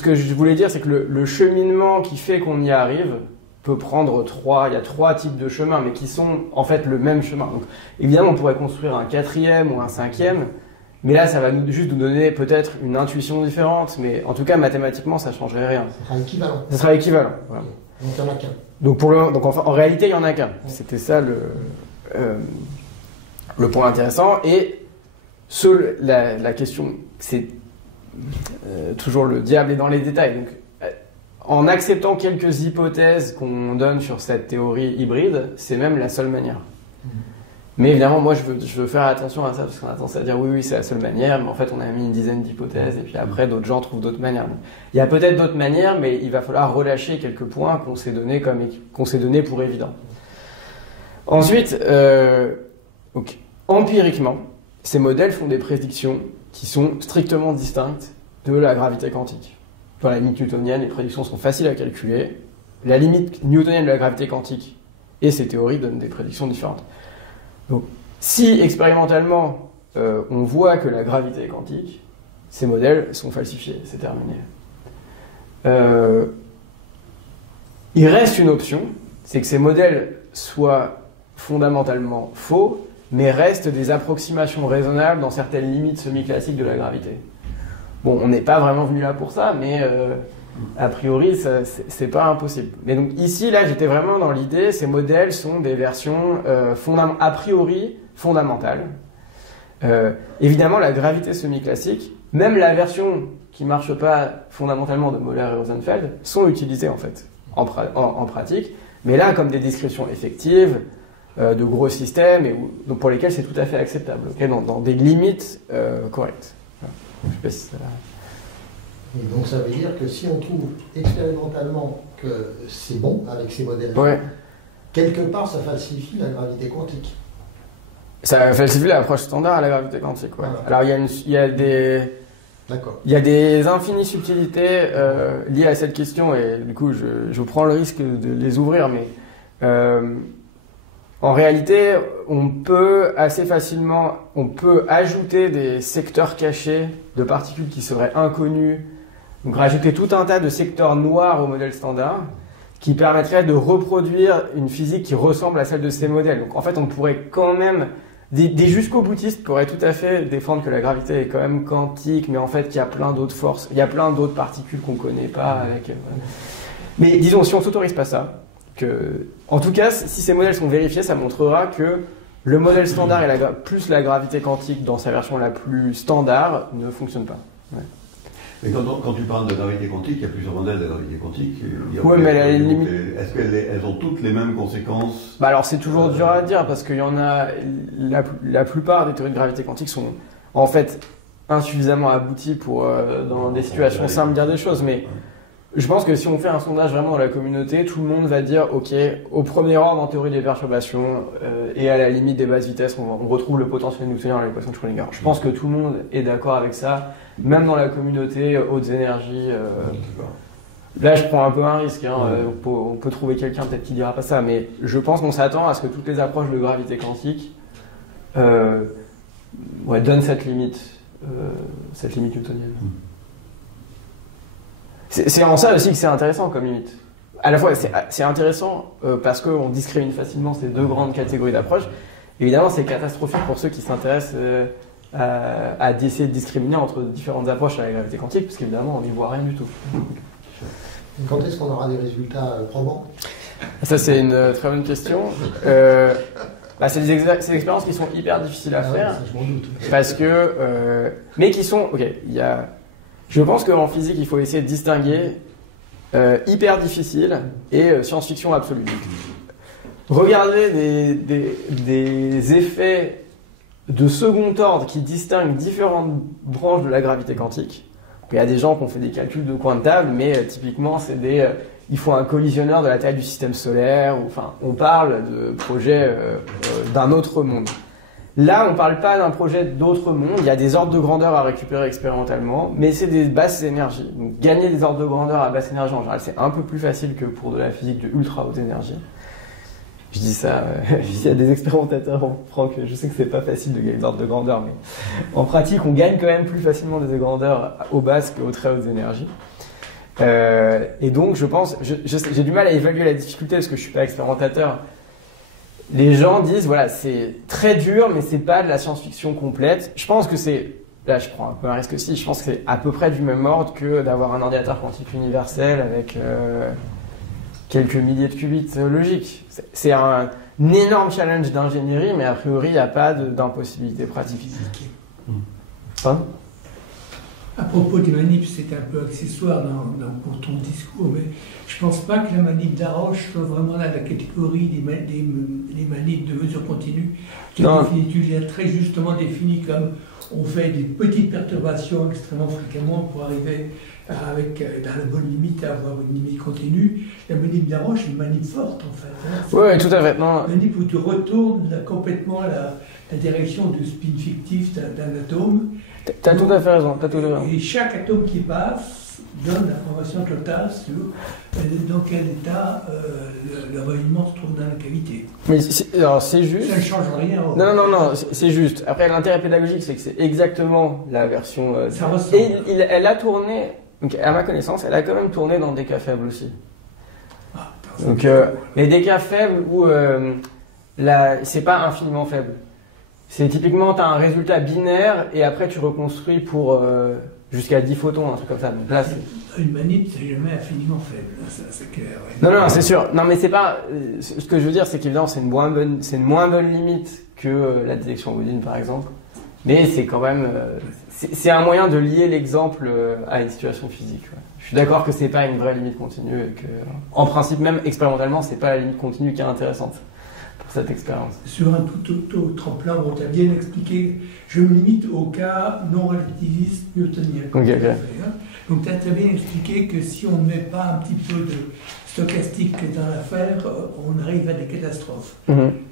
que je voulais dire, c'est que le cheminement qui fait qu'on y arrive peut prendre il y a 3 types de chemins, mais qui sont en fait le même chemin. Donc, évidemment, on pourrait construire un 4e ou un 5e, mais là, ça va juste nous donner peut-être une intuition différente, mais en tout cas, mathématiquement, ça ne changerait rien. Ça sera équivalent. Voilà. Donc, il n'y en a qu'un. Donc, en réalité, il n'y en a qu'un. C'était ça le point intéressant. Et la question, c'est toujours le diable est dans les détails. Donc, en acceptant quelques hypothèses qu'on donne sur cette théorie hybride, c'est même la seule manière. Mais évidemment, moi, je veux faire attention à ça, parce qu'on a tendance à dire oui, c'est la seule manière, mais en fait, on a mis une dizaine d'hypothèses, et puis après, d'autres gens trouvent d'autres manières. Donc, il y a peut-être d'autres manières, mais il va falloir relâcher quelques points qu'on s'est donnés pour évidents. Ensuite, empiriquement, ces modèles font des prédictions qui sont strictement distinctes de la gravité quantique. Dans la limite newtonienne, les prédictions sont faciles à calculer. La limite newtonienne de la gravité quantique et ces théories donnent des prédictions différentes. Donc, si expérimentalement on voit que la gravité est quantique, ces modèles sont falsifiés, c'est terminé. Il reste une option, c'est que ces modèles soient fondamentalement faux, mais restent des approximations raisonnables dans certaines limites semi-classiques de la gravité. Bon, on n'est pas vraiment venu là pour ça, mais a priori, c'est pas impossible. Mais donc ici, là, j'étais vraiment dans l'idée, ces modèles sont des versions a priori fondamentales. Évidemment, la gravité semi-classique, même la version qui marche pas fondamentalement de Möller et Rosenfeld, sont utilisées en fait, en pratique. Mais là, comme des descriptions effectives, de gros systèmes, donc pour lesquels c'est tout à fait acceptable, okay, dans des limites correctes. Voilà. Je sais pas si ça... Et donc ça veut dire que si on trouve expérimentalement que c'est bon avec ces modèles, quelque part ça falsifie la gravité quantique. Ça falsifie l'approche standard à la gravité quantique. Voilà. Alors il y a des infinies subtilités liées à cette question, et du coup je prends le risque de les ouvrir, mais en réalité on peut assez facilement ajouter des secteurs cachés de particules qui seraient inconnus, donc rajouter tout un tas de secteurs noirs au modèle standard qui permettrait de reproduire une physique qui ressemble à celle de ces modèles. Donc en fait on pourrait quand même... Des jusqu'au boutistes pourraient tout à fait défendre que la gravité est quand même quantique, mais en fait qu'il y a plein d'autres forces, il y a plein d'autres particules qu'on ne connaît pas. Avec. Mais disons, si on ne s'autorise pas ça, en tout cas, si ces modèles sont vérifiés, ça montrera que le modèle standard plus la gravité quantique dans sa version la plus standard ne fonctionne pas. Ouais. Mais quand tu parles de gravité quantique, il y a plusieurs modèles de gravité quantique. Oui, mais est-ce qu'elles ont toutes les mêmes conséquences? Alors c'est toujours dur à dire parce qu'il y en a. La plupart des théories de gravité quantique sont en fait insuffisamment abouties pour dans des situations simples dire des choses. Mais je pense que si on fait un sondage vraiment dans la communauté, tout le monde va dire ok, au premier ordre en théorie des perturbations et à la limite des basses vitesses, on retrouve le potentiel newtonien à l'équation de Schrödinger. Je pense que tout le monde est d'accord avec ça. Même dans la communauté hautes énergies, là je prends un peu un risque, hein, on peut trouver quelqu'un peut-être qui dira pas ça, mais je pense qu'on s'attend à ce que toutes les approches de gravité quantique donnent cette limite newtonienne. C'est en ça aussi que c'est intéressant comme limite. À la fois c'est intéressant parce qu'on discrimine facilement ces deux grandes catégories d'approches. Évidemment c'est catastrophique pour ceux qui s'intéressent à essayer de discriminer entre différentes approches à la gravité quantique, parce qu'évidemment on n'y voit rien du tout. Et quand est-ce qu'on aura des résultats probants? Ça c'est une très bonne question. C'est des expériences qui sont hyper difficiles à faire, ça, je m'en doute. Parce que, mais qui sont, je pense qu'en physique il faut essayer de distinguer hyper difficile et science-fiction absolue. Regardez des effets de second ordre qui distinguent différentes branches de la gravité quantique. Il y a des gens qui ont fait des calculs de coin de table, mais typiquement il faut un collisionneur de la taille du système solaire, on parle de projets d'un autre monde. Là, on ne parle pas d'un projet d'autre monde, il y a des ordres de grandeur à récupérer expérimentalement, mais c'est des basses énergies. Donc gagner des ordres de grandeur à basse énergie en général, c'est un peu plus facile que pour de la physique de ultra haute énergie. Je dis ça, s'il y a des expérimentateurs en Franck, je sais que c'est pas facile de gagner des ordres de grandeur, mais en pratique, on gagne quand même plus facilement des grandeurs aux basses qu'aux très hautes énergies. Et donc, je pense, j'ai du mal à évaluer la difficulté parce que je suis pas expérimentateur. Les gens disent, voilà, c'est très dur, mais c'est pas de la science-fiction complète. Je pense que là je prends un peu un risque aussi, je pense que c'est à peu près du même ordre que d'avoir un ordinateur quantique universel avec quelques milliers de qubits logiques. C'est un énorme challenge d'ingénierie, mais a priori, il n'y a pas d'impossibilité pratique. Pardon ? À propos des manips, c'est un peu accessoire pour ton discours, mais je ne pense pas que la manip d'Haroche soit vraiment là, la catégorie des manips de mesure continue. Tu l'as très justement défini comme on fait des petites perturbations extrêmement fréquemment pour arriver dans la bonne limite à avoir une limite continue. La manip d'Haroche est une manip forte en fait. Hein. Oui, tout à fait. Non. Une manip où tu retournes complètement la direction du spin fictif d'un atome. T'as tout à fait raison. Et chaque atome qui passe donne l'information totale sur dans quel état le rayonnement se trouve dans la cavité. Mais alors c'est juste. Ça ne change rien. Non, c'est juste. Après, l'intérêt pédagogique, c'est que c'est exactement la version. Ça ressemble. Et elle a tourné. Donc, à ma connaissance, elle a quand même tourné dans des cas faibles aussi. Donc, mais des cas faibles où c'est pas infiniment faible. C'est typiquement, tu as un résultat binaire et après tu reconstruis pour jusqu'à 10 photons, un truc comme ça. Donc là, une manip, c'est jamais infiniment faible, ça, c'est clair. Ouais. Non, c'est sûr. Non, mais c'est pas. Ce que je veux dire, c'est qu'évidemment, c'est une moins bonne limite que la détection Woodin, par exemple. Mais c'est quand même. C'est un moyen de lier l'exemple à une situation physique. Ouais. Je suis d'accord que c'est pas une vraie limite continue et que, en principe, même expérimentalement, c'est pas la limite continue qui est intéressante. cette expérience. Sur un tout autre plan, on t'a bien expliqué, je me limite au cas non relativiste newtonien. Okay. Donc tu as bien expliqué que si on ne met pas un petit peu de stochastique dans l'affaire, on arrive à des catastrophes.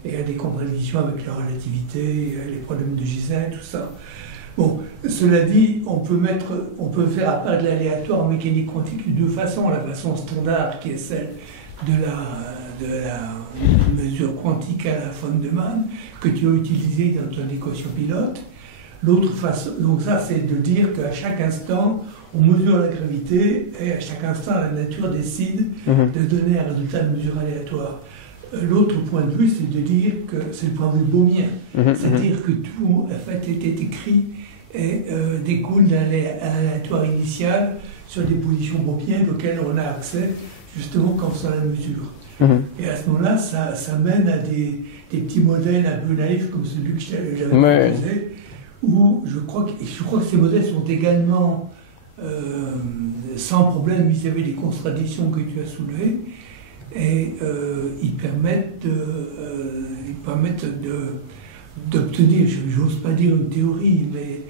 Et à des contradictions avec la relativité, les problèmes de Gisin, tout ça. Bon, cela dit, on peut faire appel de l'aléatoire en mécanique quantique de deux façons. La façon standard qui est celle de la mesure quantique à la von Neumann que tu as utilisée dans ton équation pilote. L'autre façon, donc ça c'est de dire qu'à chaque instant on mesure la gravité et à chaque instant la nature décide de donner un résultat de mesure aléatoire. L'autre point de vue c'est de dire que c'est le point de vue baumien, c'est-à-dire que tout en fait est écrit et découle d'un aléatoire initial sur des positions baumiennes auxquelles on a accès justement quand on fait la mesure. Et à ce moment-là, ça mène à des petits modèles un peu naïfs comme celui que j'avais proposé, où je crois que ces modèles sont également sans problème vis-à-vis des contradictions que tu as soulevées, et ils permettent d'obtenir, j'ose pas dire une théorie, mais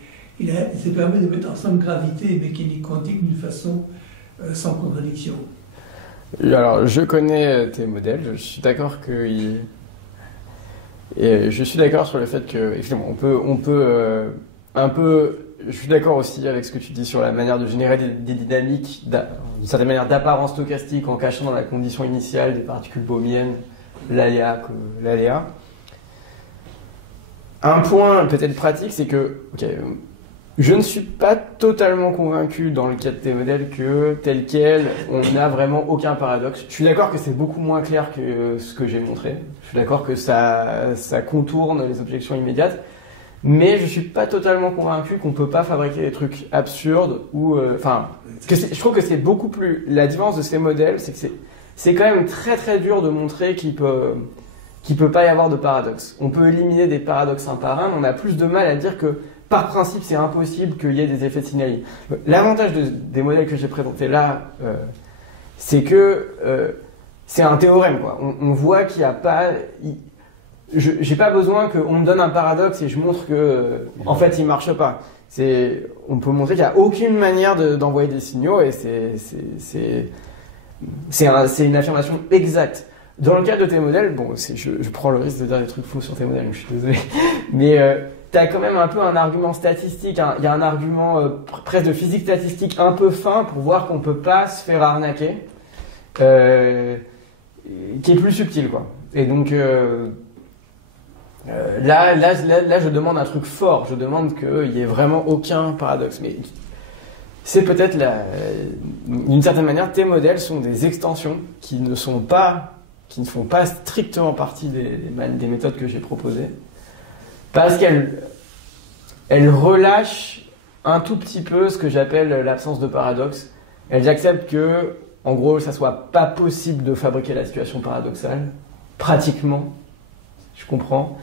ça permet de mettre ensemble gravité et mécanique quantique d'une façon sans contradiction. Alors, je connais tes modèles, je suis d'accord et je suis d'accord sur le fait que, effectivement, on peut un peu. Je suis d'accord aussi avec ce que tu dis sur la manière de générer des dynamiques, d'une certaine manière d'apparence stochastique en cachant dans la condition initiale des particules baumiennes l'aléa. Un point peut-être pratique, c'est que, je ne suis pas totalement convaincu dans le cas de tes modèles que tel quel, on n'a vraiment aucun paradoxe. Je suis d'accord que c'est beaucoup moins clair que ce que j'ai montré. Je suis d'accord que ça contourne les objections immédiates. Mais je suis pas totalement convaincu qu'on peut pas fabriquer des trucs absurdes ou, je trouve que c'est beaucoup plus, la différence de ces modèles, c'est que c'est quand même très très dur de montrer qu'il peut pas y avoir de paradoxe. On peut éliminer des paradoxes un par un, mais on a plus de mal à dire que par principe, c'est impossible qu'il y ait des effets de signaling. L'avantage des modèles que j'ai présentés là, c'est que c'est un théorème, quoi. On voit qu'il n'y a pas... J'ai pas besoin qu'on me donne un paradoxe et je montre que, en fait, il marche pas. On peut montrer qu'il n'y a aucune manière d'envoyer des signaux et c'est une affirmation exacte. Dans le cas de tes modèles, bon, je prends le risque de dire des trucs faux sur tes modèles, je suis désolé, mais tu as quand même un peu un argument statistique, il y a un argument presque de physique statistique un peu fin pour voir qu'on peut pas se faire arnaquer, qui est plus subtil, quoi. Et donc là, je demande un truc fort, je demande qu'il y ait vraiment aucun paradoxe. Mais c'est peut-être d'une certaine manière, tes modèles sont des extensions qui ne font pas strictement partie des méthodes que j'ai proposées, parce qu'elles relâchent un tout petit peu ce que j'appelle l'absence de paradoxe. Elles acceptent que, en gros, ça soit pas possible de fabriquer la situation paradoxale, pratiquement, je comprends,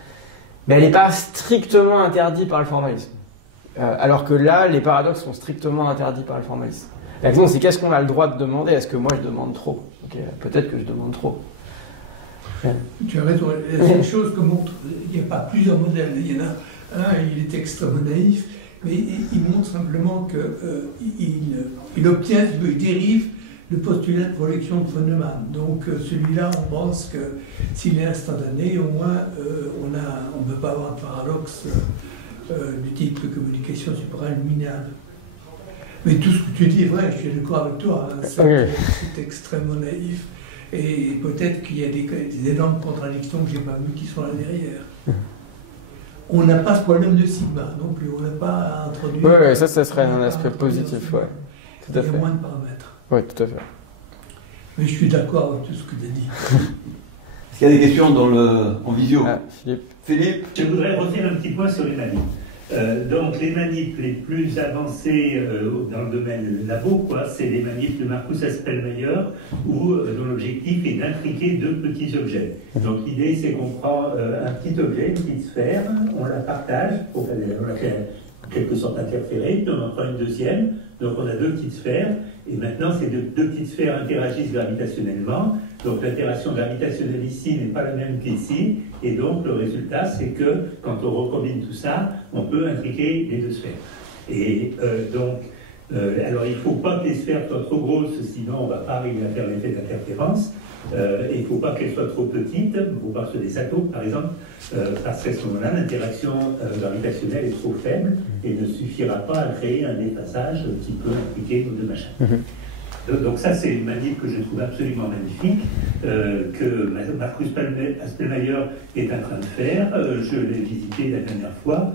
mais elle n'est pas strictement interdite par le formalisme. Alors que là, les paradoxes sont strictement interdits par le formalisme. La question, c'est qu'est-ce qu'on a le droit de demander? Est-ce que moi, je demande trop? Peut-être que je demande trop. Tu as raison. La seule chose que montre, il n'y a pas plusieurs modèles. Il y en a un, il est extrêmement naïf, mais il montre simplement qu'il obtient, il dérive le postulat de projection de von Neumann. Donc celui-là, on pense que s'il est instantané, au moins on ne peut pas avoir un paradoxe du type de communication supraluminale. Mais tout ce que tu dis est vrai, je suis d'accord avec toi, hein, c'est extrêmement naïf. Et peut-être qu'il y a des énormes contradictions que je n'ai pas vues qui sont là derrière. On n'a pas ce problème de sigma non plus, on n'a pas introduit... Oui, ça serait un aspect positif, ouais. Tout à fait. Il y a moins de paramètres. Oui, tout à fait. Mais je suis d'accord avec tout ce que tu as dit. Est-ce qu'il y a des questions en visio? Philippe? Je voudrais revenir un petit point sur les manips. Donc les manips les plus avancés dans le domaine labo, c'est les manips de Marcus Espelmeyer, dont l'objectif est d'intriquer deux petits objets. Donc l'idée c'est qu'on prend un petit objet, une petite sphère, on la partage, on la fait en quelque sorte interféré, puis on en prend une deuxième, donc on a deux petites sphères, et maintenant ces deux petites sphères interagissent gravitationnellement, donc l'interaction gravitationnelle ici n'est pas la même qu'ici, et donc le résultat c'est que quand on recombine tout ça, on peut intriquer les deux sphères. Et alors il ne faut pas que les sphères soient trop grosses, sinon on ne va pas arriver à faire l'effet d'interférence. Et il ne faut pas qu'elles soient trop petites, il ne faut pas que ce soit des atomes par exemple, parce qu'à ce moment-là, l'interaction gravitationnelle est trop faible et ne suffira pas à créer un déphasage qui peut impliquer nos deux machins. Donc ça, c'est une manip que je trouve absolument magnifique, que Marcus Aspelmayer est en train de faire. Je l'ai visité la dernière fois.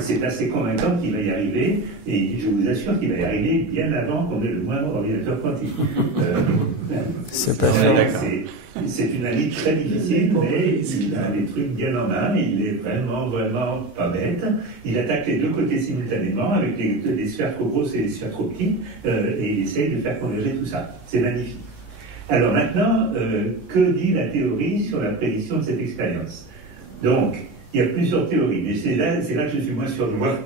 C'est assez convaincant qu'il va y arriver, et je vous assure qu'il va y arriver bien avant qu'on ait le moindre ordinateur quantique. C'est une analyse très difficile, mais il a des trucs bien en main, il est vraiment pas bête. Il attaque les deux côtés simultanément, avec les sphères trop grosses et les sphères trop petites, et il essaye de faire converger tout ça. C'est magnifique. Alors maintenant, que dit la théorie sur la prédiction de cette expérience? Donc, il y a plusieurs théories, mais c'est là que je suis moins sûr de moi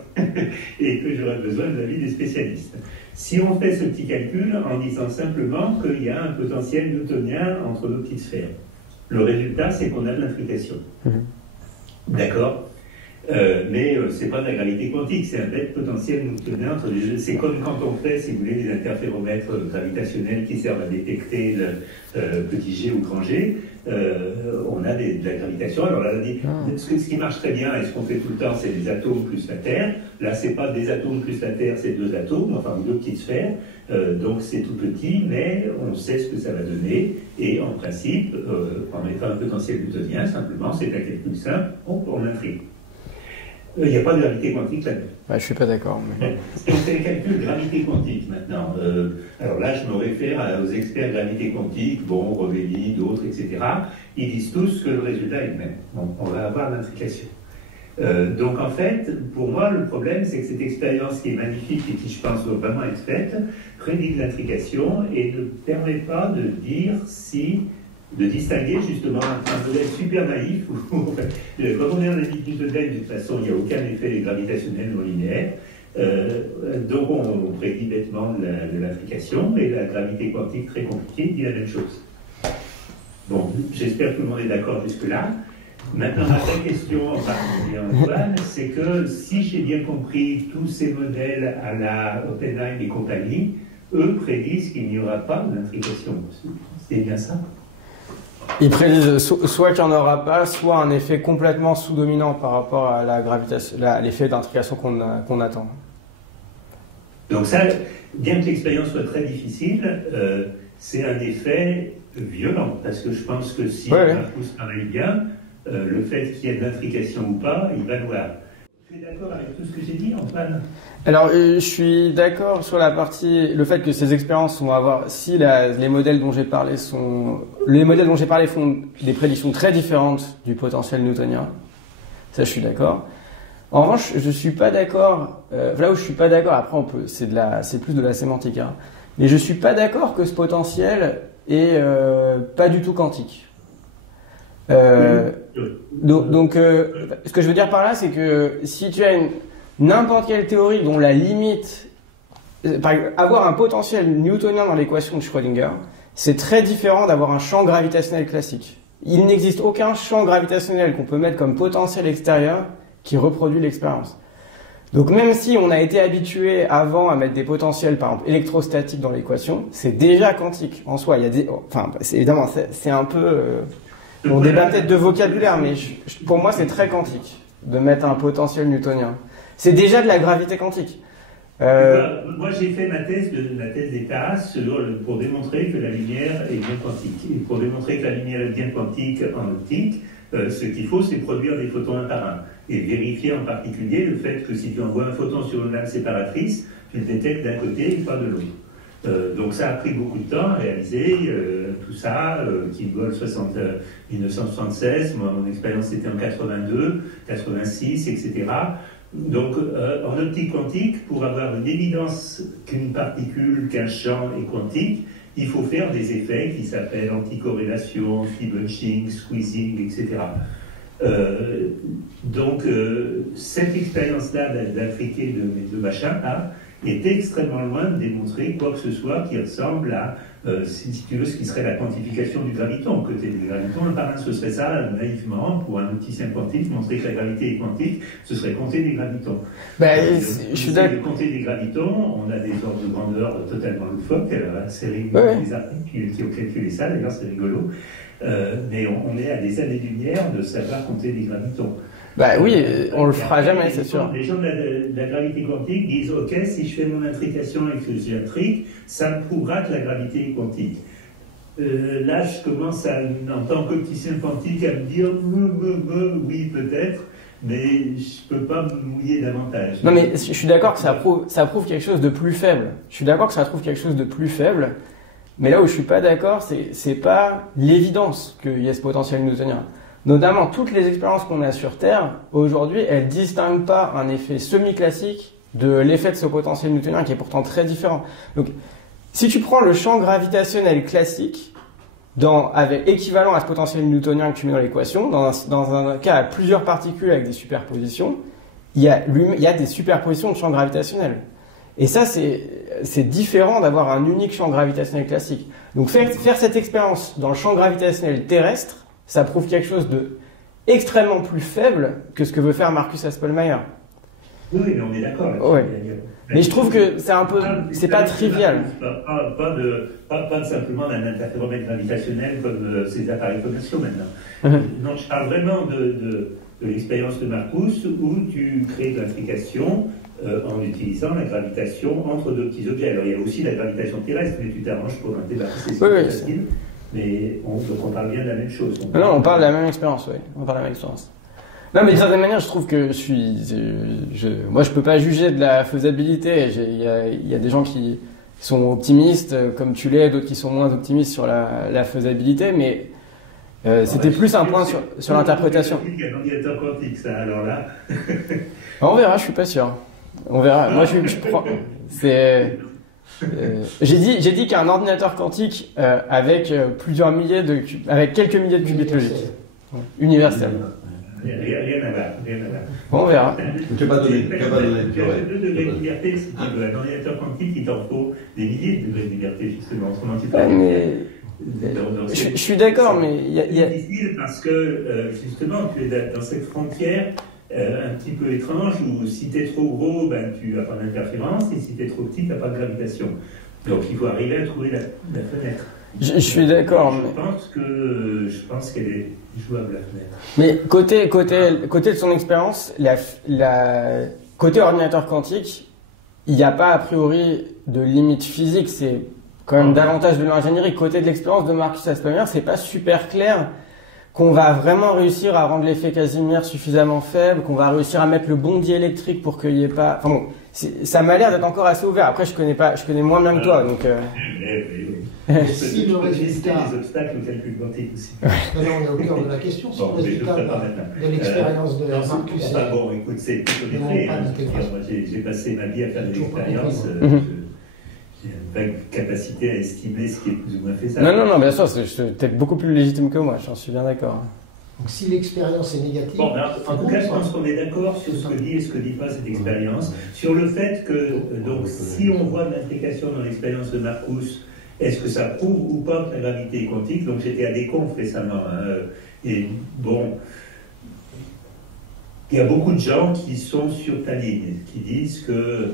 et que j'aurais besoin de l'avis des spécialistes. Si on fait ce petit calcul en disant simplement qu'il y a un potentiel newtonien entre nos petites sphères, le résultat, c'est qu'on a de l'intrication. D'accord? Mais c'est pas de la gravité quantique, c'est un bête potentiel newtonien entre les deux. C'est comme quand on fait, si vous voulez, des interféromètres gravitationnels qui servent à détecter le petit g ou grand g. On a de la gravitation. Alors là, ce qui marche très bien et ce qu'on fait tout le temps, c'est des atomes plus la Terre. Là, c'est pas des atomes plus la Terre, c'est deux atomes, enfin deux petites sphères. Donc c'est tout petit, mais on sait ce que ça va donner. Et en principe, en mettant un potentiel newtonien, simplement, c'est un calcul simple, on intrigue. Il n'y a pas de gravité quantique là-dedans. Je ne suis pas d'accord. Mais... Si on fait le calcul de gravité quantique maintenant, alors là je me réfère aux experts de gravité quantique, Rovelli, d'autres, etc. Ils disent tous que le résultat est le même. Donc on va avoir l'intrication. Donc en fait, pour moi, le problème, c'est que cette expérience qui est magnifique et qui, je pense, doit vraiment être faite, prédit l'intrication et ne permet pas de dire de distinguer justement un modèle super naïf où, comme on est en limite newtonienne, de toute façon, il n'y a aucun effet gravitationnel non linéaire. Donc on prédit bêtement de l'intrication, et la gravité quantique très compliquée dit la même chose. Bon, j'espère que tout le monde est d'accord jusque-là. Maintenant, ma vraie question, en particulier Antoine, c'est que si j'ai bien compris, tous ces modèles à la Oppenheim et compagnie, eux prédisent qu'il n'y aura pas d'intrication. C'est bien ça? Ils prédisent soit qu'il n'y en aura pas, soit un effet complètement sous-dominant par rapport à la gravitation, l'effet d'intrication qu'on attend. Donc ça, bien que l'expérience soit très difficile, c'est un effet violent, parce que je pense que si Marcus travaille bien, le fait qu'il y ait de l'intrication ou pas, il va voir. Tu es d'accord avec tout ce que j'ai dit, Antoine? Alors, je suis d'accord sur la partie, le fait que ces expériences vont avoir, si les modèles dont j'ai parlé font des prédictions très différentes du potentiel newtonien. Ça, je suis d'accord. En revanche, je suis pas d'accord, là où je suis pas d'accord, après c'est plus de la sémantique, hein, mais je suis pas d'accord que ce potentiel est pas du tout quantique. Donc, ce que je veux dire par là, c'est que si tu as n'importe quelle théorie dont la limite, par exemple, avoir un potentiel newtonien dans l'équation de Schrödinger, c'est très différent d'avoir un champ gravitationnel classique. Il n'existe aucun champ gravitationnel qu'on peut mettre comme potentiel extérieur qui reproduit l'expérience. Donc même si on a été habitué avant à mettre des potentiels, par exemple, électrostatiques dans l'équation, c'est déjà quantique en soi. Évidemment, c'est un peu... on débat peut-être de vocabulaire, mais pour moi, c'est très quantique de mettre un potentiel newtonien. C'est déjà de la gravité quantique. Moi, j'ai fait ma thèse d'État pour démontrer que la lumière est bien quantique. Et pour démontrer que la lumière est bien quantique en optique, ce qu'il faut, c'est produire des photons un par un. Et vérifier en particulier le fait que si tu envoies un photon sur une lame séparatrice, tu le détectes d'un côté et pas de l'autre. Donc ça a pris beaucoup de temps à réaliser tout ça, Kimball 1976, moi mon expérience c'était en 82, 86, etc. Donc en optique quantique, pour avoir une évidence qu'un champ est quantique, il faut faire des effets qui s'appellent anticorrélation, anti-bunching, squeezing, etc. Donc, cette expérience-là d'intriquer de machin, là, est extrêmement loin de démontrer quoi que ce soit qui ressemble à, si tu veux, ce qui serait la quantification du graviton. Côté du graviton, le parrain, ce serait ça, naïvement, pour un opticien quantique, montrer que la gravité est quantique, ce serait compter des gravitons. Je suis d'accord. Compter des gravitons, on a des ordres de grandeur totalement loufoques, c'est rigolo, des articles qui ont calculé ça, d'ailleurs, c'est rigolo. Mais on est à des années-lumière de savoir compter des gravitons. Oui, on le fera jamais, c'est sûr. Les gens de la gravité quantique disent « Ok, si je fais mon intrication et que j'intrigue, ça me prouvera que la gravité est quantique. » Là, je commence, en tant qu'opticien quantique, à me dire « Oui, peut-être, mais je ne peux pas me mouiller davantage. » Non, mais je suis d'accord que ça prouve quelque chose de plus faible. Je suis d'accord que ça prouve quelque chose de plus faible, mais là où je suis pas d'accord, c'est pas l'évidence qu'il y a ce potentiel newtonien. Notamment, toutes les expériences qu'on a sur Terre, aujourd'hui, elles ne distinguent pas un effet semi-classique de l'effet de ce potentiel newtonien qui est pourtant très différent. Donc, si tu prends le champ gravitationnel classique, avec équivalent à ce potentiel newtonien que tu mets dans l'équation, dans un cas à plusieurs particules avec des superpositions, il y a des superpositions de champs gravitationnels. Et ça, c'est différent d'avoir un unique champ gravitationnel classique. Donc, faire cette expérience dans le champ gravitationnel terrestre, ça prouve quelque chose de extrêmement plus faible que ce que veut faire Marcus Haspelmayer. Oui, mais on est d'accord. Ouais. Mais je trouve que c'est pas trivial. Pas simplement d'un interféromètre gravitationnel comme ces appareils commerciaux maintenant. Non, je parle vraiment de l'expérience de Marcus où tu crées de l'intrication en utilisant la gravitation entre deux petits objets. Alors il y a aussi la gravitation terrestre, mais tu t'arranges pour un débat. C'est facile. Mais on parle bien de la même chose. Non, on parle de la même expérience, oui. On parle de la même expérience. Non, mais d'une certaine manière, je trouve que moi, je peux pas juger de la faisabilité. Il y a des gens qui sont optimistes, comme tu l'es, d'autres qui sont moins optimistes sur la faisabilité, mais c'était plus un point sur l'interprétation. C'est un ordinateur quantique, ça, alors là. On verra, je suis pas sûr. On verra. Moi, je prends. J'ai dit qu'un ordinateur quantique avec quelques milliers de qubits logiques, universel. Rien à voir. Bon, on verra. Tu n'as pas donné. Tu as 2 degrés de liberté, si tu veux. Un ordinateur quantique, il t'en faut des milliers de degrés de liberté, justement. Autrement, tu je suis d'accord, mais c'est difficile parce que, justement, tu es dans cette frontière un petit peu étrange où si tu es trop gros, tu n'as pas d'interférence, et si tu es trop petit, tu n'as pas de gravitation. Donc il faut arriver à trouver la fenêtre. Je suis d'accord. Je pense qu'elle est jouable, la fenêtre. Mais côté de son expérience, côté ordinateur quantique, il n'y a pas a priori de limite physique, c'est quand même davantage de l'ingénierie. Côté de l'expérience de Marcus Haspelmayer, c'est pas super clair qu'on va vraiment réussir à rendre l'effet Casimir suffisamment faible, qu'on va réussir à mettre le bon diélectrique pour qu'il n'y ait pas... Enfin bon, ça m'a l'air d'être encore assez ouvert. Après, je connais moins bien que toi, donc... Si le résultat... des obstacles au calcul quantique aussi. Non, on est au cœur de la question. Si le résultat de l'expérience de Marcus... Bon, écoute, c'est plutôt des faits. J'ai passé ma vie à faire des expériences... J'ai une capacité à estimer ce qui est plus ou moins faisable. Non, bien sûr, t'es beaucoup plus légitime que moi, j'en suis bien d'accord. Donc si l'expérience est négative... Bon, en tout cas, je pense qu'on est d'accord sur ce que dit et ce que dit pas cette expérience. Sur le fait que, donc, si on voit de l'implication dans l'expérience de Marcus, est-ce que ça prouve ou pas que la gravité est quantique? Donc j'étais à des confs récemment. Et bon... Il y a beaucoup de gens qui sont sur ta ligne, qui disent que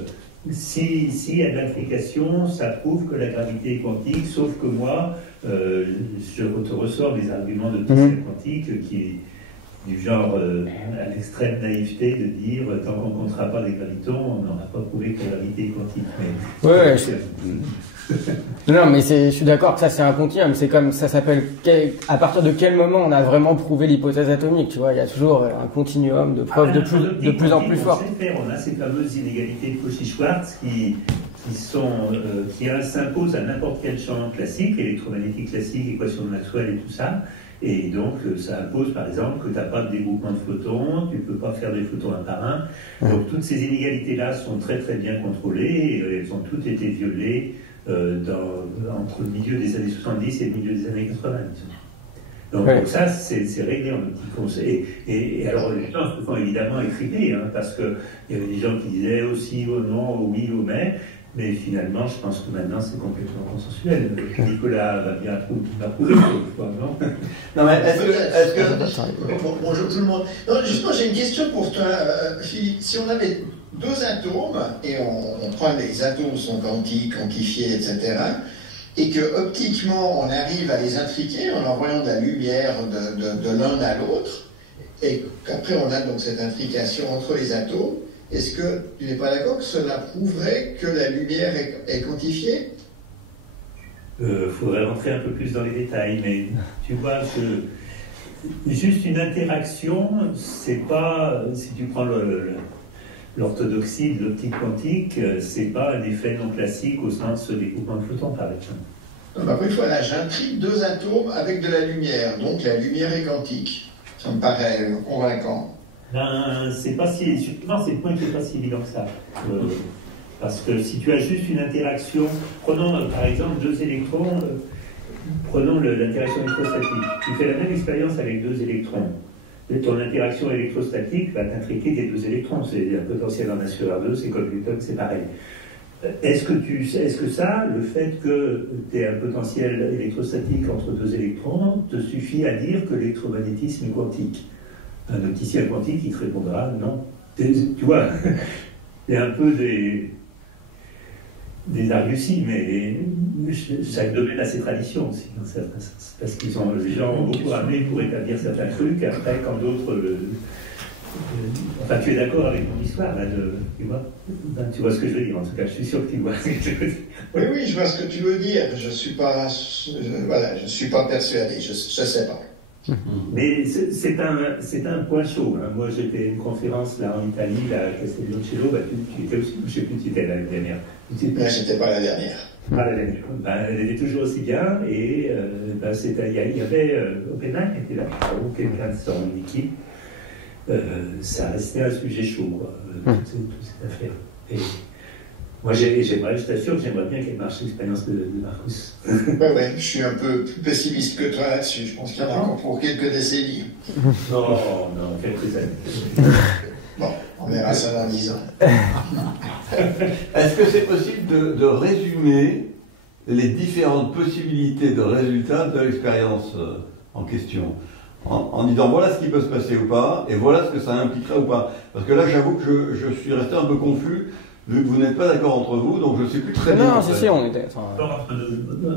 s'il y a de l'implication, ça prouve que la gravité est quantique, sauf que moi, je te ressors des arguments de physique quantique qui du genre à l'extrême naïveté de dire tant qu'on ne comptera pas des gravitons, on n'aura pas prouvé que la gravité est quantique. Non, mais je suis d'accord que ça c'est un continuum, c'est comme ça s'appelle à partir de quel moment on a vraiment prouvé l'hypothèse atomique, tu vois, il y a toujours un continuum de preuves de plus en plus fortes. On a ces fameuses inégalités de Cauchy-Schwarz qui s'imposent à n'importe quel champ classique, électromagnétique classique, équation de Maxwell et tout ça. Et donc, ça impose, par exemple, que tu n'as pas de dégroupement de photons, tu ne peux pas faire des photons un par un. Donc, toutes ces inégalités-là sont très, très bien contrôlées et elles ont toutes été violées entre le milieu des années 70 et le milieu des années 80. Donc ça, c'est réglé en optique. Et alors, les gens se font évidemment écriver, hein, parce qu'il y avait des gens qui disaient aussi au non, au oui, au mais finalement, je pense que maintenant, c'est complètement consensuel. Nicolas va bien approuver, non? Non, mais est-ce que... Bonjour tout le monde. Non, justement, j'ai une question pour toi, Philippe. Si on avait deux atomes, et on prend les atomes sont quantiques, quantifiés, etc., et que optiquement on arrive à les intriquer en envoyant de la lumière de l'un à l'autre, et qu'après on a donc cette intrication entre les atomes, est-ce que tu n'es pas d'accord que cela prouverait que la lumière est quantifiée? Faudrait rentrer un peu plus dans les détails, mais tu vois que juste une interaction, c'est pas, si tu prends l'orthodoxie de l'optique quantique, c'est pas un effet non classique au sens des découpements de photons, par exemple. Après, voilà, j'intrigue deux atomes avec de la lumière, donc la lumière est quantique. Ça me paraît convaincant. Ben, c'est pas si, justement, c'est le point qui n'est pas si évident que ça. Parce que si tu as juste une interaction, prenons par exemple deux électrons, prenons l'interaction électrostatique. Tu fais la même expérience avec deux électrons. Et ton interaction électrostatique va t'intriquer des deux électrons. C'est un potentiel en 1 sur R2, c'est comme Newton, c'est pareil. Est-ce que ça, le fait que tu aies un potentiel électrostatique entre deux électrons, te suffit à dire que l'électromagnétisme est quantique? Un opticien quantique, il te répondra non. Tu vois, il y a un peu des arguties, mais chaque domaine a ses traditions aussi, dans certains sens. Parce que les gens ont beaucoup amené pour établir certains trucs, après, quand d'autres. Enfin, tu es d'accord avec mon histoire, là, tu vois? Tu vois ce que je veux dire, en tout cas, je suis sûr que tu vois ce que je veux dire. Oui, je vois ce que tu veux dire. Je suis pas persuadé, je sais pas. Mais c'est un point chaud. Hein. Moi, j'étais à une conférence là en Italie, là, à Castelloncello, tu étais aussi, je ne sais plus si tu étais l'année dernière. Là, je n'étais pas la dernière. Pas la dernière. Elle était toujours aussi bien, et il y avait Oppenheim qui était là, ou quelqu'un de son équipe. Ça restait un sujet chaud, quoi, toute cette affaire. Et moi, je t'assure que j'aimerais bien qu'elle marche l'expérience de Marcus. Ouais, je suis un peu plus pessimiste que toi là-dessus. Je pense qu'il y en a encore pour quelques décennies. Non, quelques années. Bon, on verra ça dans 10 ans. Est-ce que c'est possible de résumer les différentes possibilités de résultats de l'expérience en question, en disant voilà ce qui peut se passer ou pas, et voilà ce que ça impliquerait ou pas? Parce que là, j'avoue que je suis resté un peu confus, vu que vous n'êtes pas d'accord entre vous, donc je ne sais plus très bien. Non, si, on est d'accord.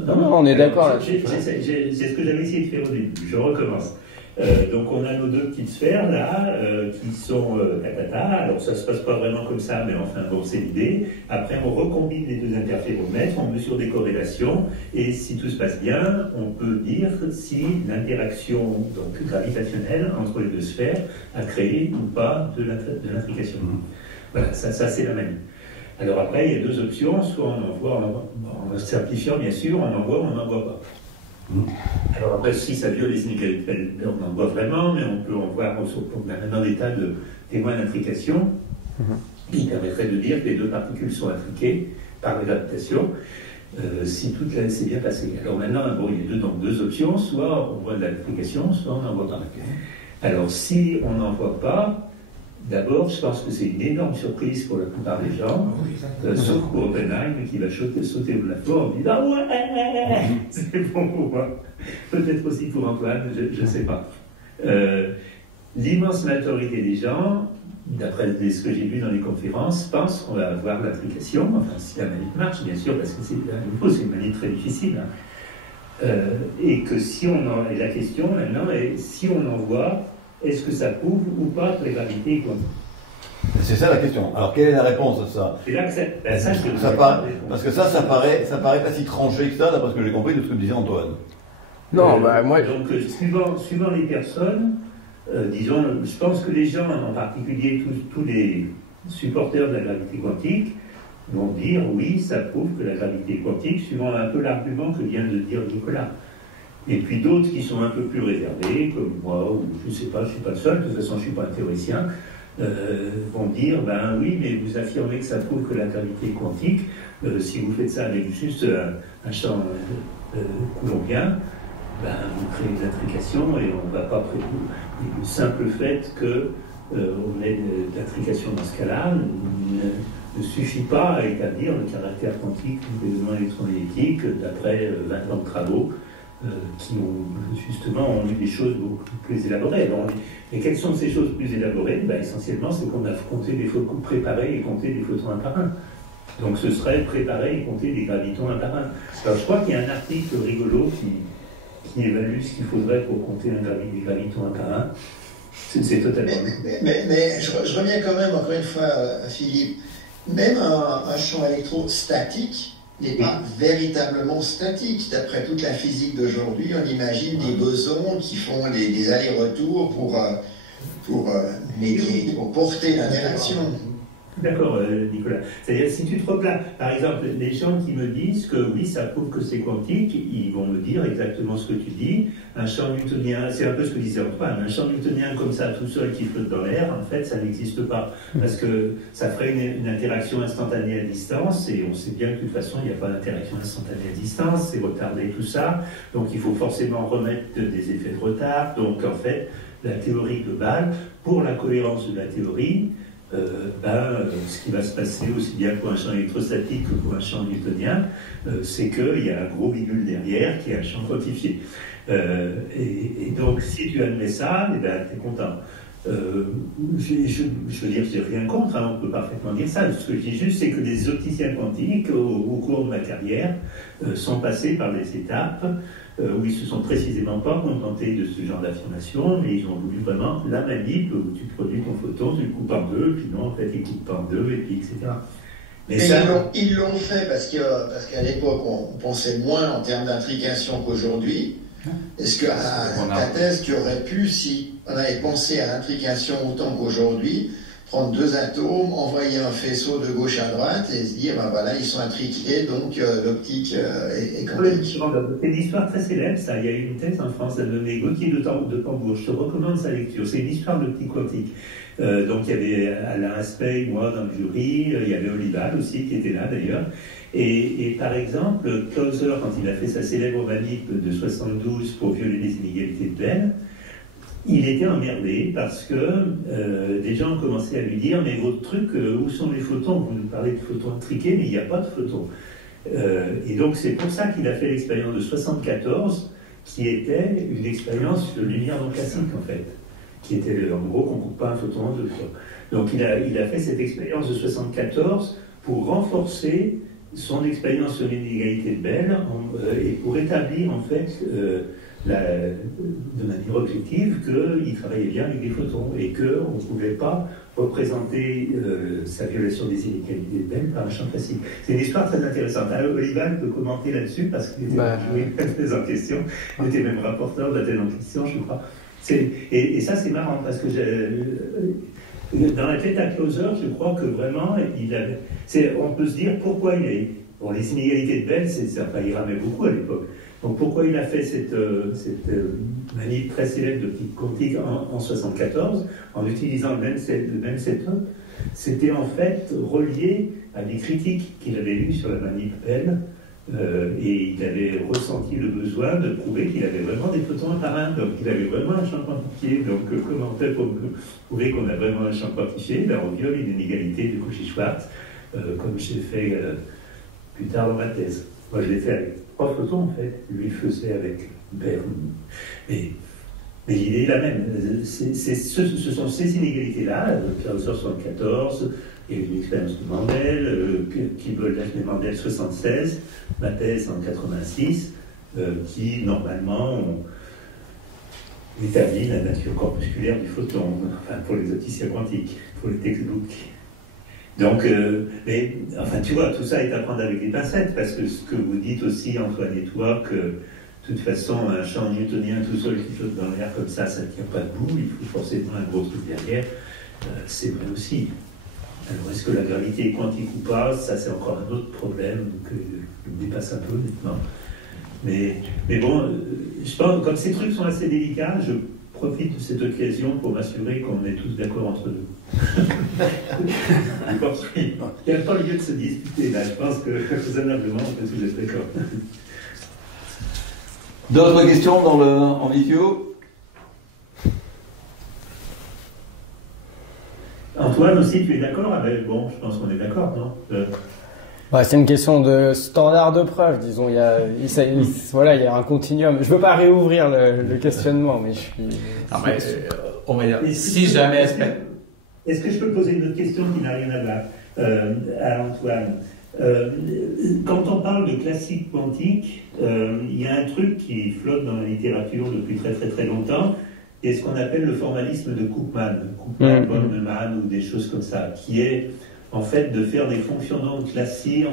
Non, on est d'accord là-dessus. C'est ce que j'avais essayé de faire au début. Je recommence. Donc on a nos deux petites sphères là, qui sont alors ça se passe pas vraiment comme ça, mais enfin bon, c'est l'idée. Après on recombine les deux interféromètres, on mesure des corrélations, et si tout se passe bien, on peut dire si l'interaction donc gravitationnelle entre les deux sphères a créé ou pas de l'intrication. Voilà, ça c'est la manie. Alors après, il y a deux options, soit on envoie, en simplifiant bien sûr, on envoie ou on n'envoie pas. Alors après, si ça viole les inégalités, on en voit vraiment, mais on peut en voir dans des tas de témoins d'intrication qui permettraient de dire que les deux particules sont intriquées par la gravitation, si tout s'est bien passé. Alors maintenant, il y a deux options, soit on voit de l'intrication, soit on n'en voit pas. Alors si on n'en voit pas, d'abord, je pense que c'est une énorme surprise pour la plupart des gens, sauf pour Oppenheim qui va sauter au plafond en disant ouais, c'est bon pour moi. Peut-être aussi pour Antoine, je ne sais pas. L'immense majorité des gens, d'après ce que j'ai vu dans les conférences, pensent qu'on va avoir l'intrication, enfin si la manip marche, bien sûr, parce que c'est une manip très difficile. Hein. Et que si on en. Et la question maintenant est si on en voit, est-ce que ça prouve ou pas que la gravité est quantique? C'est ça la question. Alors quelle est la réponse à ça? C'est là que parce que ça paraît pas si tranché que ça, d'après ce que j'ai compris de ce que disait Antoine. Non, moi. Donc suivant les personnes, disons, je pense que les gens, en particulier tous les supporters de la gravité quantique, vont dire oui, ça prouve que la gravité est quantique, suivant un peu l'argument que vient de dire Nicolas. Et puis d'autres qui sont un peu plus réservés, comme moi, ou je ne sais pas, je ne suis pas le seul, de toute façon je ne suis pas un théoricien, vont dire, ben oui, mais vous affirmez que ça prouve que la gravité est quantique, si vous faites ça avec juste un champ coulombien, vous créez de l'intrication et on ne va pas prévoir. Le simple fait qu'on ait de l'intrication dans ce cas-là ne suffit pas à établir le caractère quantique des éléments électromagnétiques d'après 20 ans de travaux qui ont justement eu des choses beaucoup plus élaborées. Et quelles sont ces choses plus élaborées? Essentiellement, c'est qu'on a compté des photons, préparé et compté des photons un par un. Donc ce serait préparer et compter des gravitons un par un. Alors je crois qu'il y a un article rigolo qui évalue ce qu'il faudrait pour compter des gravitons un par un. C'est totalement... Mais je reviens quand même, encore une fois, à Philippe. Même un champ électrostatique n'est pas véritablement statique. D'après toute la physique d'aujourd'hui, on imagine des bosons qui font des allers-retours pour porter l'interaction. D'accord, Nicolas. C'est-à-dire, si tu te replaces, par exemple, les gens qui me disent que oui, ça prouve que c'est quantique, ils vont me dire exactement ce que tu dis. Un champ newtonien, c'est un peu ce que disait Antoine, un champ newtonien comme ça, tout seul, qui flotte dans l'air, en fait, ça n'existe pas. Parce que ça ferait une interaction instantanée à distance, et on sait bien que de toute façon, il n'y a pas d'interaction instantanée à distance, c'est retardé tout ça. Donc, il faut forcément remettre des effets de retard. Donc, en fait, la théorie globale, pour la cohérence de la théorie, ce qui va se passer aussi bien pour un champ électrostatique que pour un champ newtonien, c'est qu'il y a un gros bidule derrière qui est un champ quantifié. Et donc, si tu admets ça, tu es content. Je veux dire, je n'ai rien contre, on peut parfaitement dire ça. Ce que je dis juste, c'est que des opticiens quantiques, au cours de ma carrière, sont passés par des étapes où ils se sont précisément pas contentés de ce genre d'affirmation, mais ils ont voulu vraiment la manip où tu produis ton photon, tu le coupes en deux, puis non, en fait, ils coupent pas en deux, et puis etc. Mais ils l'ont fait parce qu'à l'époque, on pensait moins en termes d'intrication qu'aujourd'hui. Est-ce que ta thèse, tu aurais pu, si on avait pensé à l'intrication autant qu'aujourd'hui, prendre deux atomes, envoyer un faisceau de gauche à droite et se dire, voilà, ils sont intriqués, donc l'optique est quantique. C'est une histoire très célèbre, ça. Il y a une thèse en France, elle nommait Gauthier de Pambourg. Je te recommande sa lecture. C'est une histoire d'optique quantique. Donc il y avait Alain Aspect, moi dans le jury, il y avait Olival aussi qui était là d'ailleurs. Et par exemple, Clauser, quand il a fait sa célèbre manip de 72 pour violer les inégalités de Bell, il était emmerdé parce que des gens ont commencé à lui dire « Mais votre truc, où sont les photons? Vous nous parlez de photons intriqués, mais il n'y a pas de photons. » Et donc c'est pour ça qu'il a fait l'expérience de 74, qui était une expérience de lumière non classique en fait, qui était en gros qu'on ne coupe pas un photon en deux fois. Donc il a fait cette expérience de 74 pour renforcer son expérience sur l'inégalité de Bell et pour établir en fait de manière objective qu'il travaillait bien avec des photons et qu'on ne pouvait pas représenter sa violation des inégalités de Bell par un champ classique. C'est une histoire très intéressante. Alors Olival peut commenter là-dessus parce qu'il était joué en question, il était même rapporteur de la thèse en question, je crois. Et ça c'est marrant parce que dans la tête à Clauser, je crois que vraiment, on peut se dire pourquoi il est... Bon, les inégalités de Bell, il ramait beaucoup à l'époque. Donc pourquoi il a fait cette manip très célèbre d'optique quantique en 74, en utilisant le même setup? C'était en fait relié à des critiques qu'il avait lues sur la manip Bell, et il avait ressenti le besoin de prouver qu'il avait vraiment des photons un par un, donc il avait vraiment un champ quantifié. Donc comment on fait pour prouver qu'on a vraiment un champ quantifié? On viole une inégalité de Cauchy-Schwarz, comme j'ai fait plus tard dans ma thèse. Moi je l'ai fait avec 3 photons en fait, lui il faisait avec Bell. Mais l'idée est la même, ce sont ces inégalités-là, Clauser 74, il y a eu une expérience de Mendel, Kibble, Daphné Mendel 76, ma thèse en 86, qui normalement ont établi la nature corpusculaire du photon, enfin pour les opticiens quantiques, pour les textbooks. Donc, mais enfin tu vois, tout ça est à prendre avec des pincettes, parce que ce que vous dites aussi, Antoine et toi, que de toute façon, un champ newtonien tout seul qui flotte dans l'air comme ça ne tient pas debout, il faut forcément un gros truc derrière, c'est vrai aussi. Alors, est-ce que la gravité est quantique ou pas? Ça, c'est encore un autre problème qui me dépasse un peu, honnêtement. Mais bon, je pense, comme ces trucs sont assez délicats, je profite de cette occasion pour m'assurer qu'on est tous d'accord entre nous. Il n'y a pas lieu de se disputer, là. Je pense que raisonnablement, on peut tous être d'accord. D'autres questions en vidéo? Antoine aussi, tu es d'accord avec... Bon, je pense qu'on est d'accord, non C'est une question de standard de preuve, disons. Il y a un continuum. Je veux pas réouvrir le questionnement, mais je suis... on va dire, si jamais... Est-ce que je peux poser une autre question qui n'a rien à voir à Antoine? Quand on parle de classique quantique, il y a un truc qui flotte dans la littérature depuis très très très longtemps, et ce qu'on appelle le formalisme de Koopman, ou des choses comme ça, qui est en fait de faire des fonctions d'onde classiques,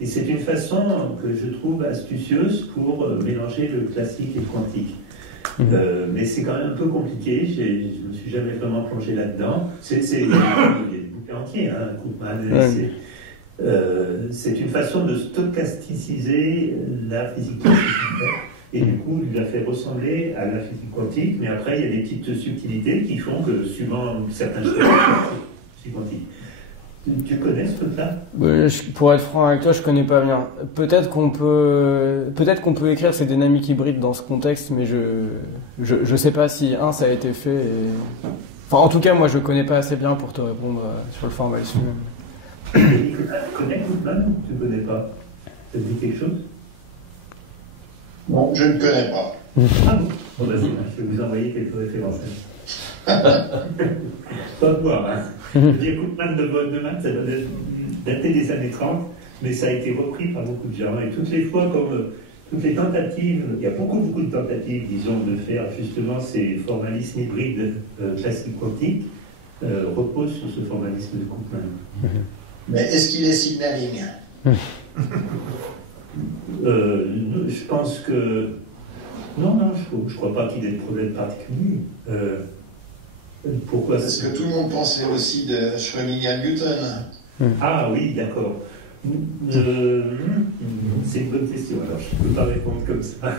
et c'est une façon que je trouve astucieuse pour mélanger le classique et le quantique. Mais c'est quand même un peu compliqué, je ne me suis jamais vraiment plongé là-dedans. Il y a des bouquins entiers, Koopman. C'est une façon de stocasticiser la physique quantique. Et du coup, il la fait ressembler à la physique quantique, mais après, il y a des petites subtilités qui font que, suivant certains choix, c'est quantique. Tu connais ce truc-là? Pour être franc avec toi, je connais pas bien. Peut-être qu'on peut écrire ces dynamiques hybrides dans ce contexte, mais je sais pas si ça a été fait. Enfin, en tout cas, moi, je connais pas assez bien pour te répondre sur le formalisme. Tu connais Koopman ou tu ne connais pas? Ça te dit quelque chose? Non, je ne connais pas. Bon, je vais vous envoyer quelques références. Pas de voir, Je veux dire, Koopman de Bonneman, ça doit dater des années 30, mais ça a été repris par beaucoup de gens. Et toutes les fois, comme toutes les tentatives, il y a beaucoup de tentatives, disons, de faire justement ces formalismes hybrides classiques quantiques, reposent sur ce formalisme de Koopman. Mais est-ce qu'il est signaling? Je pense que... Non, je crois pas qu'il ait de problème particulier. Pourquoi? Parce que tout le monde pensait aussi de Schrödinger-Newton. Ah oui, d'accord. C'est une bonne question, alors je ne peux pas répondre comme ça.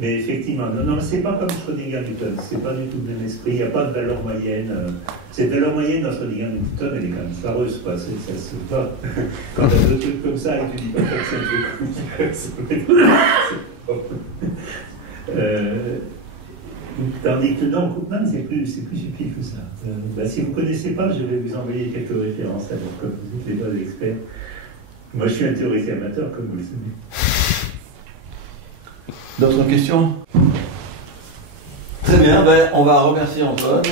Mais effectivement, non, c'est pas comme Schrödinger-Newton, c'est pas du tout le même esprit, il n'y a pas de valeur moyenne. Cette valeur moyenne dans Schrödinger-Newton, elle est quand même foireuse, quoi. Ça se voit. Quand tu as deux trucs comme ça et que tu dis pas que c'est un truc. Tandis que non, Koopman, c'est plus subtil que ça. Si vous ne connaissez pas, je vais vous envoyer quelques références, alors, comme vous êtes les deux experts. Moi, je suis un théoricien amateur, comme vous le savez. D'autres questions? Très bien, on va remercier Antoine.